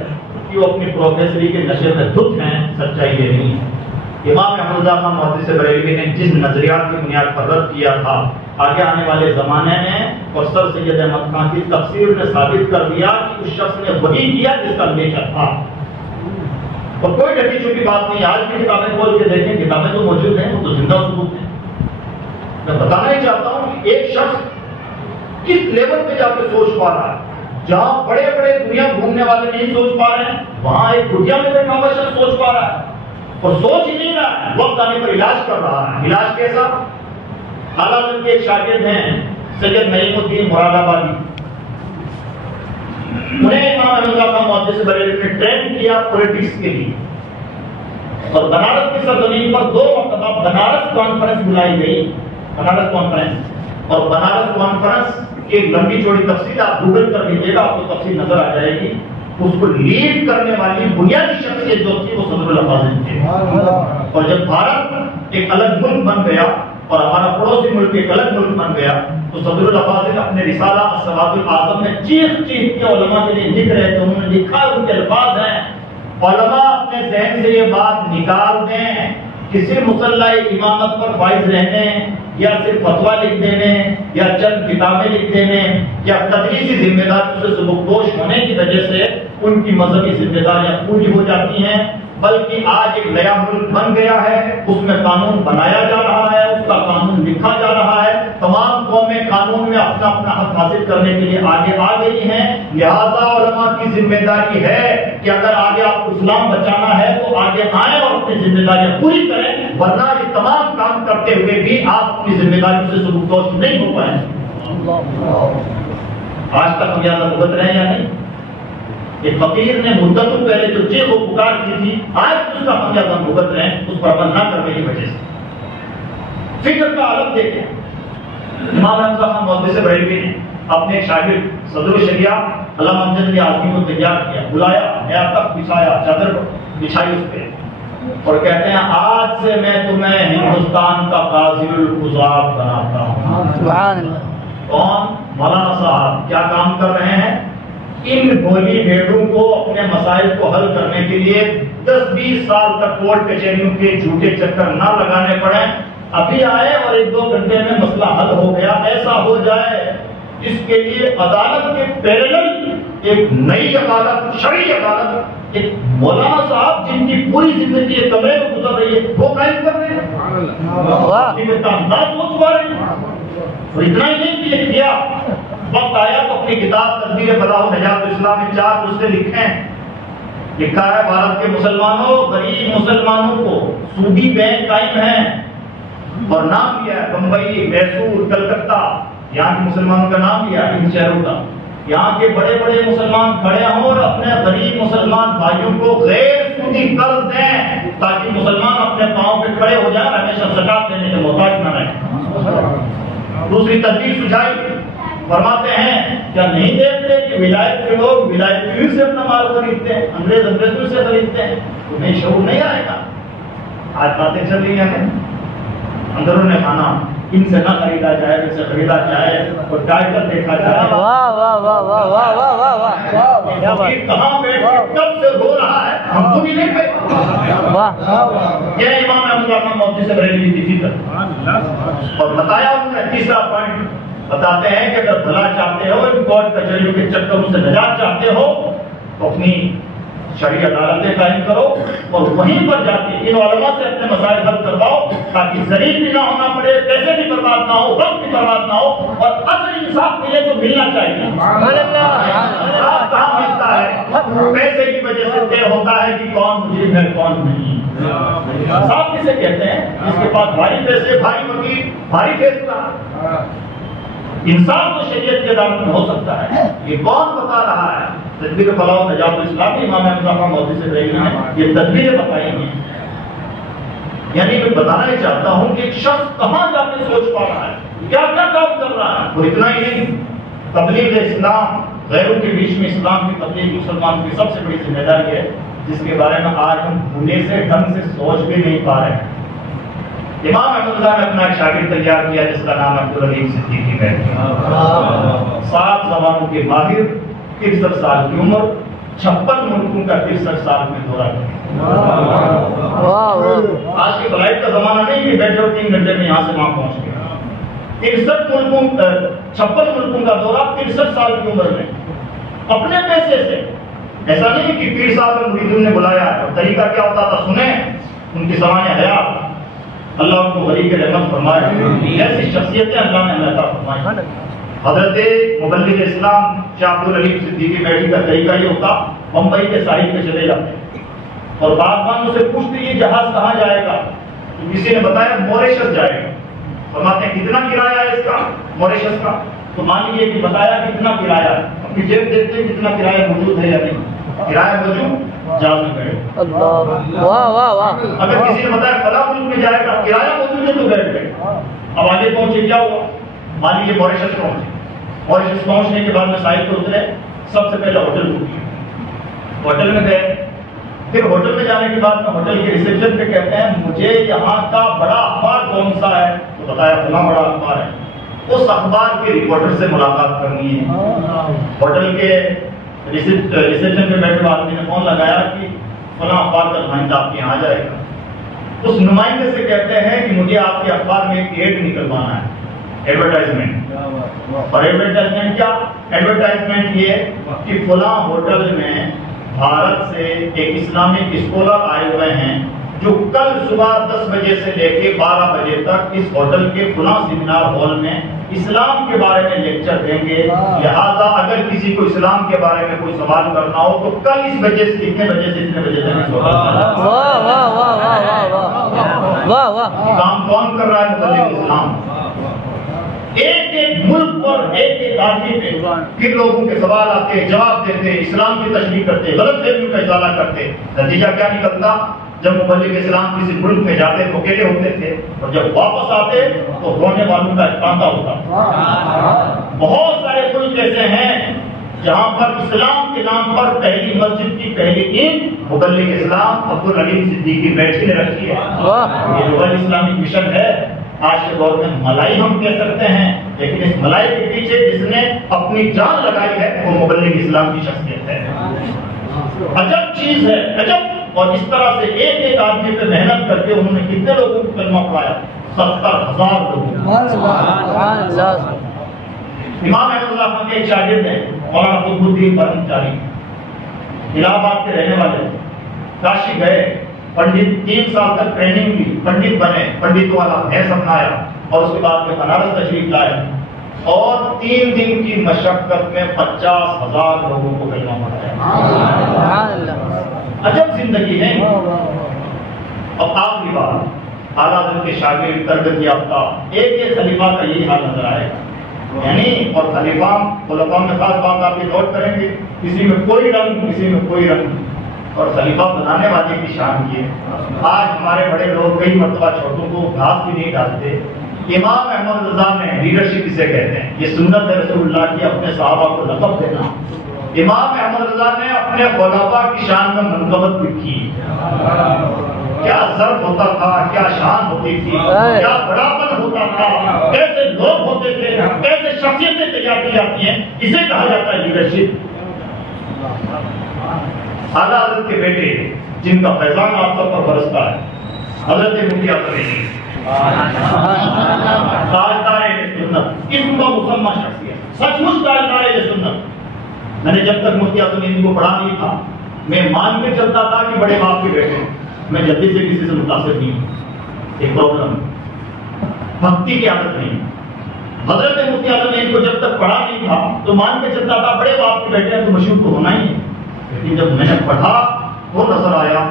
کہ وہ اپنی پروفیسری کے نشے میں دھت ہیں، سچائی یہ نہیں ہے. امام احمد رضا محدث بریلوی نے جس نظریات کی بنیاد پر رد کیا تھا آگے آنے والے زمانے میں اور سر سید احمد خان کی تفسیر نے ثابت کر دیا کہ اس شخص نے وہی کیا جس کا نیچر تھا اور کوئی ڈھکی چھپی بات نہیں. آج بھی کتابیں کھول کے دیکھیں، کتابیں تو موجود ہیں، وہ تو زندہ ثبوت ہیں. میں بتانا ہی چاہتا ہوں کہ ایک شخص کس لیول پہ جا کے سوچ پا رہا ہے. جہاں بڑے بڑے دنیا گھومنے والے نہیں سوچ پا رہے ہیں وہاں ایک دنیا میں بیٹھا ہوا شخص سوچ پا رہا ہے اور سوچ ہی نہیں رہا ہے، وقت آنے پر علاج کر رہا ہے. علاج کیسا؟ حالانکہ کے ایک شاگرد ہیں سید نعیم الدین مراد آبادی، انہیں امام احمد رضا محدث بریلوی نے ٹرین کیا پولیٹکس کے لیے. اور بنارس کی سرزمین پر 2 مرتبہ بنارس کانفرنس بلائی گئی، بنارس کانفرنس، اور بنارس کانفرنس کی ایک لمبی چوڑی تفصیل آپ گوگل کر لیجیے گا، آپ کو تفصیل نظر آ جائے گی۔ اس کو لیڈ کرنے والی بنیادی شخصیت جو تھی وہ صدر الافاضل تھے۔ اور جب بھارت ایک الگ ملک بن گیا اور ہمارا پڑوسی ملک ایک الگ ملک بن گیا تو صدر الافاضل اپنے رسالہ الصواب الاعظم میں چیخ چیخ کے علماء کے لیے لکھ رہے تھے۔ انہوں نے لکھا، ان کے الفاظ ہیں، علماء اپنے ذہن سے یہ بات نکال دیں کسی مسلح امامت پر فائز رہنے یا صرف فتویٰ لکھ دینے یا چند کتابیں لکھ دینے یا تدریسی ذمہ داریوں سے سبکدوش ہونے کی وجہ سے ان کی مذہبی ذمہ داریاں پوری ہو جاتی ہیں، بلکہ آج ایک نیا ملک بن گیا ہے، اس میں قانون بنایا جا رہا ہے، اس کا قانون لکھا جا رہا ہے، تمام قومیں قانون میں اپنا اپنا حق حاصل کرنے کے لیے آگے آ گئی ہیں۔ لہذا علماء کی ذمہ داری ہے کہ اگر آگے آپ کو اسلام بچانا ہے تو آگے آئیں اور اپنی ذمہ داریاں پوری کریں، ورنہ یہ تمام کام کرتے ہوئے بھی آپ اپنی ذمہ داریوں سے سبکدوش نہیں ہو پائیں۔ آج تک ہم یاد بھگت رہے ہیں یا نہیں؟ ایک فقیر نے مدتوں پہلے جو چیخ و پکار کی تھی، آج اس کا ہم یاد بھگت رہے ہیں، اس پر عمل نہ کرنے کی وجہ سے۔ فکر کا عالم دیکھیں، امام حمزہ خان محدث بریلوی نے اپنے ایک شاگرد صدر الشریعہ علامہ امجد علی اعظمی کو تیار کیا، بلایا، نیا تخت بچھایا، چادر بچھائی اس پہ، اور کہتے ہیں آج سے میں تمہیں ہندوستان کا قاضی القضات بناتا ہوں۔ سبحان اللہ۔ کون؟ مولانا صاحب کیا کام کر رہے ہیں؟ ان بھولی بھیڑوں کو اپنے مسائل کو حل کرنے کے لیے 10-20 سال تک کورٹ کچہریوں کے جھوٹے چکر نہ لگانے پڑے، ابھی آئے اور 1-2 گھنٹے میں مسئلہ حل ہو گیا، ایسا ہو جائے جس کے لیے عدالت کے پیرلل ایک نئی عدالت، شرعی عدالت، ایک مولانا صاحب جن کی پوری زندگی ایک کمرے میں گزر رہی ہے وہ قائم کر رہے ہیں، سوچ پا رہے ہیں۔ اور اتنا ہی نہیں کہ کیا، وقت آیا تو اپنی کتاب تدبیر فلاح و نجات الاسلام میں 4 نسخے لکھیں، لکھا ہے بھارت کے مسلمانوں، غریب مسلمانوں کو صوبی بینک قائم ہیں، اور نام لیا ہے بمبئی، میسور، کلکتہ، یہاں کے مسلمانوں کا نام لیا ان شہروں کا، یہاں کے بڑے بڑے مسلمان کھڑے ہوں اور اپنے غریب مسلمان بھائیوں کو غیر سودی قرض دیں تاکہ مسلمان اپنے پاؤں پہ کھڑے ہو جائیں، ہمیشہ زکات دینے کے محتاج نہ رہیں۔ دوسری تدبیر سجائی، فرماتے ہیں کیا نہیں دیکھتے کہ ولایت کے لوگ ولایت پیر سے اپنا مال خریدتے ہیں، انگریز انگریزوں سے خریدتے ہیں، تمہیں شعور نہیں آئے گا؟ آج باتیں چل رہی ہیں، اندرون کھانا ان سے نہ خریدا جائے، ان سے خریدا جائے، اور ٹائٹل دیکھا جائے۔ واہ واہ واہ واہ واہ واہ واہ واہ، کیا بات، کہاں بیٹھ کے کب سے رو رہا ہے، ہم سنی نہیں پائے۔ واہ، یہ امام حمزہ خان محدث بریلوی کی فکر، اور بتایا انہوں نے تیسرا پوائنٹ بتاتے ہیں کہ اگر بھلا چاہتے ہو، ان کورٹ کچہریوں کے چکروں سے نجات چاہتے ہو تو اپنی شرعی عدالتیں قائم کرو اور وہیں پر جا کے ان علماء سے اپنے مسائل حل کرواؤ تاکہ ذلیل بھی نہ ہونا پڑے، پیسے بھی برباد نہ ہو، وقت بھی برباد نہ ہو، اور اصل انصاف ملے تو ملنا چاہیے۔ انصاف کہاں ملتا ہے؟ پیسے کی وجہ سے طے ہوتا ہے کہ کون مجرم ہے کون نہیں۔ انصاف کسے کہتے ہیں؟ جس کے پاس بھاری پیسے، بھاری وکیل، بھاری فیصلہ۔ انصاف تو شریعت کے عدالت میں ہو سکتا ہے، یہ کون بتا رہا ہے؟ تدبیر فلاح و نجات الاسلام امام حمزہ خان محدث بریلوی نے یہ تدبیریں بتائی ہیں۔ یعنی میں بتانا ہی چاہتا ہوں کہ ایک شخص کہاں جا کے سوچ پا رہا ہے، کیا کیا کام کر رہا ہے۔ اور اتنا ہی نہیں، تبلیغ اسلام، غیروں کے بیچ میں اسلام کی تبلیغ مسلمان کی سب سے بڑی ذمہ داری ہے، جس کے بارے میں آج ہم بھولے سے ڈھنگ سے سوچ بھی نہیں پا رہے ہیں۔ امام حمزہ نے اپنا ایک شاگرد تیار کیا جس کا نام عبدالعلیم صدیقی ہے، 7 زبانوں کے ماہر، 63 سال کی عمر، 56 ملکوں کا 63 سال میں دورہ کیا۔ آج کے فلائٹ کا زمانہ نہیں کہ بیٹھے 3 گھنٹے میں یہاں سے وہاں پہنچ گیا۔ 56 ملکوں کا دورہ 63 سال کی عمر میں، اپنے پیسے سے۔ ایسا نہیں کہ پیر صاحب اور مریدوں نے بلایا، اور طریقہ کیا ہوتا تھا سنیں، ان کی زبان حیات، اللہ ان کو ولی کے رحمت فرمائے، ایسی شخصیتیں اللہ نے عطا فرمائی۔ حضرت مبلغ اسلام شاہ عبدالعلیم صدیقی بیٹھی کا طریقہ یہ ہوتا، بمبئی کے ساحل پہ چلے جاتے اور باغبانوں سے پوچھتے یہ جہاز کہاں جائے گا، تو کسی نے بتایا موریشس جائے گا۔ فرماتے ہیں کتنا کرایہ ہے اس کا موریشس کا، تو مان لیجیے کہ بتایا کتنا کرایہ، اپنی جیب دیکھتے کتنا کرایہ موجود ہے یا نہیں، کرایہ موجود جہاز میں بیٹھ. اللہ واہ واہ واہ. اگر کسی نے بتایا فلاں ملک میں جائے گا کرایہ موجود ہے تو بیٹھ گئے. اب آگے پہنچے کیا ہوا؟ مان لیجیے موریشس پہنچے. موریشس پہنچنے کے بعد میں ساحل پر اترے. سب سے پہلے ہوٹل بک کیا. ہوٹل میں گئے. پھر ہوٹل میں جانے کے بعد میں ہوٹل کے ریسیپشن پہ کہتے ہیں مجھے یہاں کا بڑا اخبار کون سا ہے؟ تو بتایا فلاں بڑا اخبار ہے. اس اخبار کے رپورٹر سے ملاقات کرنی ہے. ہوٹل کے ریسیپشن پہ بیٹھے آدمی نے فون لگایا کہ فلاں اخبار کا نمائندہ آپ کے یہاں آ جائے گا. اس نمائندے سے کہتے ہیں کہ مجھے آپ کے اخبار میں ایک ایڈ نکلوانا ہے, ایڈورٹائزمنٹ. اور ایڈورٹائزمنٹ کیا؟ ایڈورٹائزمنٹ یہ کہ فلاں ہوٹل میں بھارت سے ایک اسلامک اسکالر آئے ہوئے ہیں جو کل صبح 10 بجے سے لے کے 12 بجے تک اس ہوٹل کے فلاں سیمینار ہال میں اسلام کے بارے میں لیکچر دیں گے. لہذا اگر کسی کو اسلام کے بارے میں کوئی سوال کرنا ہو تو کل اس بجے سے اتنے بجے سے اتنے بجے تک واہ واہ واہ واہ واہ واہ واہ. کام کون کر رہا ہے؟ مبلغ اسلام. ایک ایک ملک پر ایک ایک آدمی پہ پھر لوگوں کے سوال آتے, جواب دیتے, اسلام کی تشریح کرتے, غلط فہمیوں کا ازالہ کرتے. نتیجہ کیا نکلتا؟ جب مبلغ اسلام کسی ملک میں جاتے تو اکیلے ہوتے تھے, اور جب واپس آتے تو رونے والوں کا اکانتا ہوتا. بہت سارے ملک ایسے ہیں جہاں پر اسلام کے نام پر پہلی مسجد کی پہلی اینٹ مبلغ اسلام عبدالعلیم صدیقی بیٹھی نے رکھی ہے. یہ جو اسلامی مشن ہے آج کے دور میں ملائی ہم کہہ سکتے ہیں, لیکن اس ملائی کے پیچھے جس نے اپنی جان لگائی ہے وہ مبلغ اسلام کی شخصیت ہے. عجب چیز ہے, عجب. اور اس طرح سے ایک ایک آدمی پہ محنت کر کے انہوں نے کتنے لوگوں کو کلمہ پڑھایا؟ 70,000 لوگوں. امام احمد اللہ خان کے ایک شاگرد ہیں مولانا قطب الدین برہمچاری, الہ آباد کے رہنے والے, کاشی گئے, پنڈت 3 سال تک ٹریننگ لی, پنڈت بنے, پنڈت والا بھیس اپنایا, اور اس کے بعد میں بنارس تشریف لائے, اور 3 دن کی مشقت میں 50,000 لوگوں کو کلمہ پڑھایا. عجب زندگی ہے. اب آخری بات, اعلیٰ حضرت کے شاگرد تربیت یافتہ ایک ایک خلیفہ کا یہی حال نظر آئے گا. یعنی اور خلفاء میں خاص بات آپ یہ نوٹ کریں گے, کسی میں کوئی رنگ, کسی میں کوئی رنگ. اور خلیفہ بنانے والے کی شان یہ, آج ہمارے بڑے لوگ کئی مرتبہ چھوٹوں کو گھاس بھی نہیں ڈالتے. امام احمد رضا نے لیڈرشپ اسے کہتے ہیں, یہ سنت ہے رسول اللہ کی اپنے صحابہ کو لقب دینا. امام احمد رضا نے اپنے خلفاء کی شان میں منقبت لکھی. کیا ظرف ہوتا تھا, کیا شان ہوتی تھی, کیا بڑاپن ہوتا تھا, کیسے لوگ ہوتے تھے, کیسے شخصیتیں تیار کی جاتی ہیں, اسے کہا جاتا ہے لیڈرشپ. اعلیٰ حضرت کے بیٹے جن کا فیضان آپ سب پر برستا ہے, حضرت مفتی اعظم تاجدار سنت, اسم کا مسمى شخصیت, سچ مچ تاجدار سنت. میں نے جب تک مفتی اعظم ان کو پڑھا نہیں تھا میں مان کے چلتا تھا کہ بڑے باپ کے بیٹے, میں جلدی سے کسی سے متاثر نہیں ہوں. ایک پرابلم, بھکتی کی عادت نہیں. حضرت مفتی اعظم ان کو جب تک پڑھا نہیں تھا تو مان کے چلتا تھا بڑے باپ کے بیٹے ہیں تو مشہور تو ہونا ہی ہے. لیکن جب میں نے پڑھا تو نظر آیا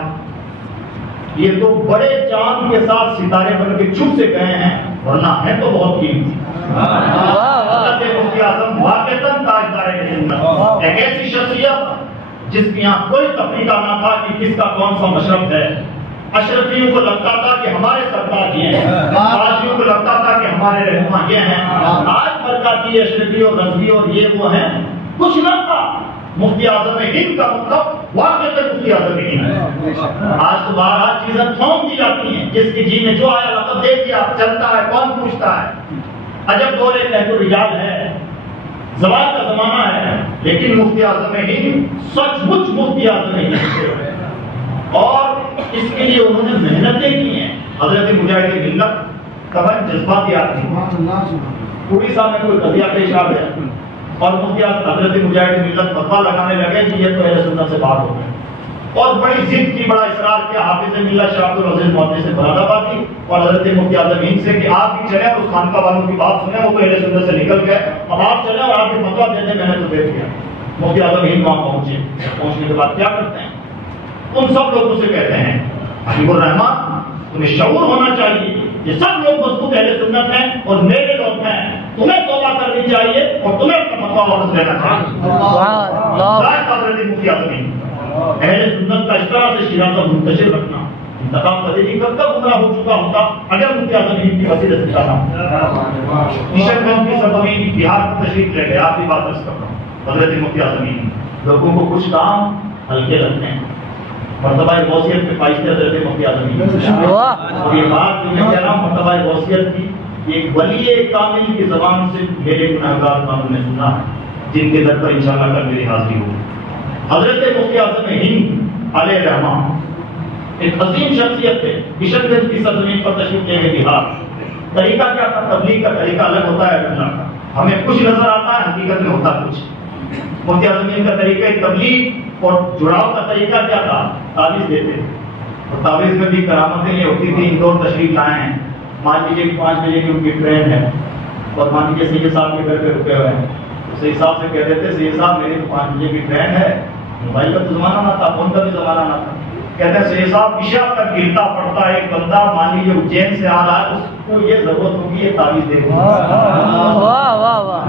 یہ تو بڑے چاند کے ساتھ ستارے بن کے چھپ سے گئے ہیں, ورنہ ہے تو بہت قیمتی. حضرت مفتی اعظم واقعتاً تاجدار سنت, ایک ایسی شخصیت جس کے یہاں کوئی تفریقہ نہ تھا کہ کس کا کون سا مشرب ہے. اشرفیوں کو لگتا تھا کہ ہمارے سردار یہ ہیں, قاضیوں کو لگتا تھا کہ ہمارے رہنما یہ ہیں. آج برکاتی اشرفی اور رضوی اور یہ وہ ہیں, کچھ نہ تھا. مفتی اعظم ہند کا مطلب واقع مفتی اعظم ہند ہے. آج تو بہرحال چیزیں تھوم دی جاتی ہیں, جس کی جی میں جو آیا لقب دے دیا, چلتا ہے, کون پوچھتا ہے. عجب دور کہہ تو رجال ہے, زوال کا زمانہ ہے, لیکن مفتی اعظم ہند سچ مچ مفتی اعظم ہند, اور اس کے لیے انہوں نے محنتیں کی ہیں. حضرت مجاہد ملت کبھی جذباتی آدمی, پوری صاحب میں کوئی قضیہ پیش آ گیا اور مفتی حضرت مجاہد ملت فتویٰ لگانے لگے کہ یہ تو اہل سنت سے بات ہو گئی, اور بڑی ضد کی, بڑا اصرار کیا حافظ ملت شاہ عبد العزیز محدث سے فراد آبادی اور حضرت مفتی اعظم ہند سے کہ آپ بھی چلیں اور اس خانقاہ والوں کی بات سنیں, وہ تو اہل سنت سے نکل گئے, اب آپ چلیں اور آپ بھی فتویٰ دے دیں. میں نے تو دیکھ لیا. مفتی اعظم ہند وہاں پہنچے, پہنچنے کے بعد کیا کرتے ہیں, ان سب لوگوں سے کہتے ہیں حبیب الرحمان تمہیں شعور ہونا چاہیے, یہ سب لوگ مضبوط اہل سنت ہیں اور میرے لوگ ہیں, تمہیں توبہ کرنی چاہیے اور تمہیں اپنا فتویٰ واپس لینا چاہیے. مفتی اعظم ہند اہل سنت کا اس طرح سے شیرازہ منتشر رکھنا، انتخاب قدری کب تک گمراہ ہو چکا ہوتا اگر مفتی اعظم ہند کی وسیلت سے تھا۔ کشن گنج کی سرزمین بہار کی تشریف لے گئے، آپ کی بات عرض کرتا ہوں، حضرت مفتی اعظم ہند لوگوں کو کچھ کام ہلکے رکھتے ہیں، مرتبہ غوثیت میں پائشتے حضرت مفتی اعظم ہند، اور یہ بات جو میں کہہ رہا ہوں مرتبہ غوثیت کی ایک ولی کامل کی زبان سے میرے گناہگار قانون نے سنا ہے، جن کے در پر انشاءاللہ کل میری حاضری ہوگی۔ حضرت مفتی اعظم ہند علیہ رحمہ ایک عظیم شخصیت تھے، کشن گنج کی سرزمین پر تشریف لے گئے بہار۔ طریقہ کیا تھا؟ تبلیغ کا طریقہ الگ ہوتا ہے اللہ کا، ہمیں کچھ نظر آتا ہے، حقیقت میں ہوتا کچھ۔ مفتی اعظم ہند کا طریقہ تبلیغ اور جڑاؤ کا طریقہ کیا تھا؟ تعویذ دیتے، اور تعویذ میں بھی کرامتیں یہ ہوتی تھی، اندور تشریف لائے ہیں، مان لیجیے 5 بجے کی ان کی ٹرین ہے اور مان لیجیے سید صاحب کے گھر پہ رکے ہوئے ہیں، تو سید صاحب سے کہتے تھے سید صاحب میری تو 5 بجے کی ٹرین ہے، موبائل کا تو زمانہ نہ تھا، فون کا بھی زمانہ نہ تھا، کہتے ہیں سید صاحب پیشاب تک گرتا پڑتا ہے ایک بندہ مان لیجیے اجین سے آ رہا ہے، اس کو یہ ضرورت ہوگی یہ تعویذ دے گی۔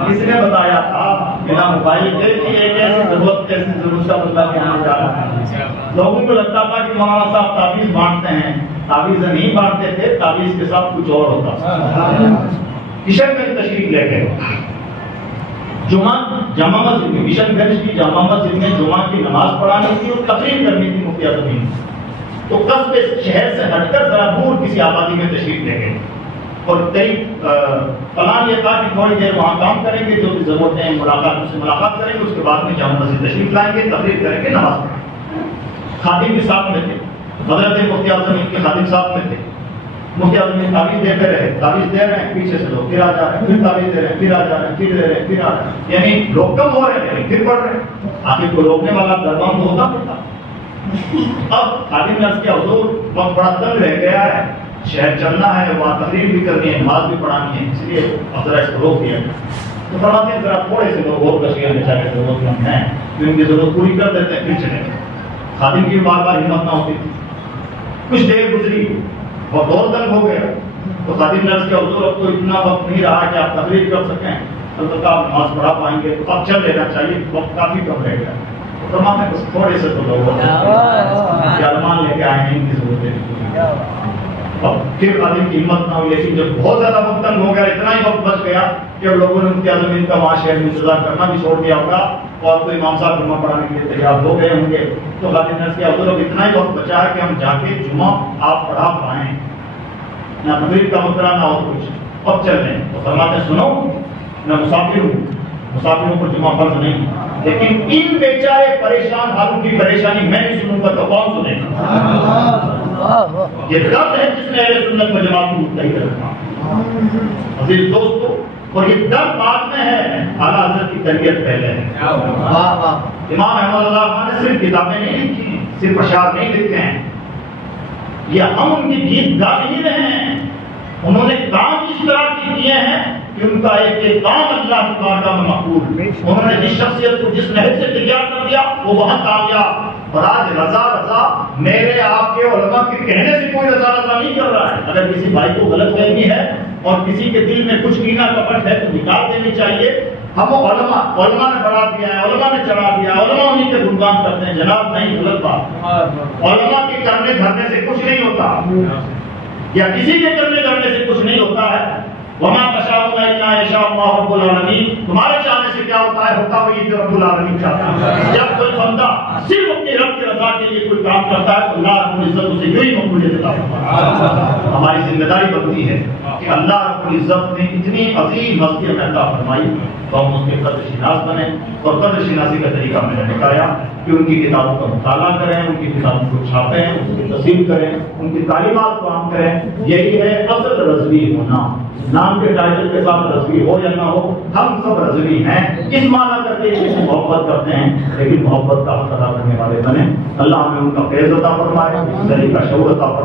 کس نے بتایا تھا؟ بنا موبائل کے ایک ایسی ضرورت کا بندہ یہاں جا رہا ہے۔ لوگوں کو لگتا تھا کہ مولانا صاحب تعویذ بانٹتے ہیں، تعویذ نہیں بانٹتے تھے، تعویذ کے ساتھ کچھ اور ہوتا۔ کشن گنج تشریف لے گئے، جامع مسجد میں، کشن گنج کی جامع مسجد میں جمعہ کی نماز پڑھانی تھی اور تقریر کرنی تھی مفتی اعظم ہند، تو قصبے شہر سے ہٹ کر ذرا دور کسی آبادی میں تشریف لے گئے، اور پلان یہ تھا کہ تھوڑی دیر وہاں کام کریں گے، جو بھی ضرورت ہے ملاقات کریں گے، اس کے بعد میں جامع مسجد تشریف لائیں گے، تقریر کریں گے، نماز پڑھیں گے۔ خادم کے ساتھ میں تھے، حضرت مفتی اعظم ہند کے خادم ساتھ میں تھے، مفتی اعظم ہند تعویذ دیتے رہے، تعویذ دے رہے ہیں، پیچھے سے لوگ پھر آ جا رہے ہیں، پھر تعویذ دے رہے ہیں، پھر آ جا رہے ہیں، پھر دے رہے ہیں، پھر آ رہے ہیں، یعنی لوگ کم ہو رہے ہیں پھر پڑھ رہے ہیں، آخر کو روکنے والا دربان تو ہوتا پڑتا۔ اب خادم نے عرض کیا حضور وقت بڑا تنگ رہ گیا ہے، شہر چلنا ہے، وہاں تقریر بھی کرنی ہے، نماز بھی پڑھانی ہے، اس لیے اب ذرا اس کو روک دیا۔ تو فرماتے ہیں ذرا تھوڑے سے لوگ اور کشیاں بچا کے ضرورت مند ہیں، کہ ان کی ضرورت پوری کر دیتے ہیں، پھر چلے گئے۔ خادم کی بار بار ہمت نہ ہوتی تھی، کچھ دیر گزری اور دور تنگ ہو گیا، تو خادم نے عرض کیا حضور اب تو اتنا وقت نہیں رہا کہ آپ تقریر کر سکیں، البتہ آپ نماز پڑھا پائیں گے تو اب چل لینا چاہیے، وقت کافی کم رہ گیا۔ فرماتے ہیں بس تھوڑے سے تو لوگ ارمان لے کے آئے ہیں، ان کی ضرورت ہے۔ اب پھر خادم کی ہمت نہ ہوئی، لیکن جب بہت زیادہ وقت تنگ ہو گیا، اتنا ہی وقت بچ گیا کہ لوگوں نے مفتی اعظم ہند کا وہاں شہر میں انتظار کرنا بھی چھوڑ دیا ہوگا، اور کوئی امام صاحب جمعہ پڑھانے کے لیے تیار ہو گئے ہوں گے، تو خادم نے کیا حضور اب اتنا ہی وقت بچا ہے کہ ہم جا کے جمعہ آپ پڑھا پائیں، نہ تقریر کا مسئلہ نہ ہو کچھ، اب چل رہے ہیں۔ تو فرماتے ہیں سنو میں مسافر ہوں، مسافروں کو جمعہ فرض نہیں، لیکن ان بیچارے پریشان حالوں کی پریشانی میں نہیں سنوں گا تو کون سنے گا؟ یہ درد ہے جس نے اہل سنت و جماعت کو متحد رکھا۔ عزیز دوستو، اور یہ درد بعد میں ہے، اعلیٰ حضرت کی تربیت پہلے ہے۔ امام احمد اللہ خان نے صرف کتابیں نہیں لکھی، صرف اشعار نہیں لکھے ہیں، یہ ہم ان کی گیت گا نہیں رہے ہیں، انہوں نے کام اس طرح کے کیے ہیں کہ ان کا ایک کام اللہ کی بارگاہ میں مقبول، انہوں نے جس شخصیت کو جس نہج سے تیار کر دیا وہ وہاں کامیاب۔ اور آج رضا میرے آپ کے علماء کے کہنے سے کوئی رضا نہیں کر رہا ہے، اگر کسی بھائی کو غلط فہمی ہے اور کسی کے دل میں کچھ کینہ کپٹ ہے تو نکال دینی چاہیے۔ ہم علماء نے بڑھا دیا ہے، علماء نے چڑھا دیا، علماء انہیں کے گنگان کرتے ہیں، جناب نہیں، غلط بات۔ علماء کے کرنے دھرنے سے کچھ نہیں ہوتا، یا کسی کے کرنے دھرنے سے کچھ نہیں ہوتا ہے۔ وما تشاءون الا ان یشاء اللہ رب العالمین، تمہارے چاہنے سے کیا ہوتا ہے؟ ہوتا وہی جو رب العالمین چاہتا ہے۔ جب کوئی بندہ صرف اپنے رب کی رضا کے لیے کوئی کام کرتا ہے تو اللہ رب العزت اسے یوں ہی مقبولیت عطا فرماتا ہے۔ ہماری ذمہ داری بنتی ہے کہ اللہ رب العزت نے اتنی عظیم ہستی ہمیں عطا فرمائی تو ہم اس کے قدر شناس بنیں، اور قدر شناسی کا طریقہ میں نے بتایا کہ ان کی کتابوں کا مطالعہ کریں، ان کی کتابوں کو چھاپیں، اس کی تصدیق کریں، ان کی تعلیمات کو عام کریں۔ یہی ہے اصل رضوی ہونا۔ نام کے ٹائٹل کے ساتھ رضوی ہو یا نہ ہو، ہم سب رضوی ہیں، اس معنی کرتے ہیں کہ محبت کرتے ہیں، لیکن محبت کا حق ادا کرنے والے بنے۔ اللہ ہمیں ان کا فیض عطا فرمائے، اس طریقہ شعور عطا فرمائے۔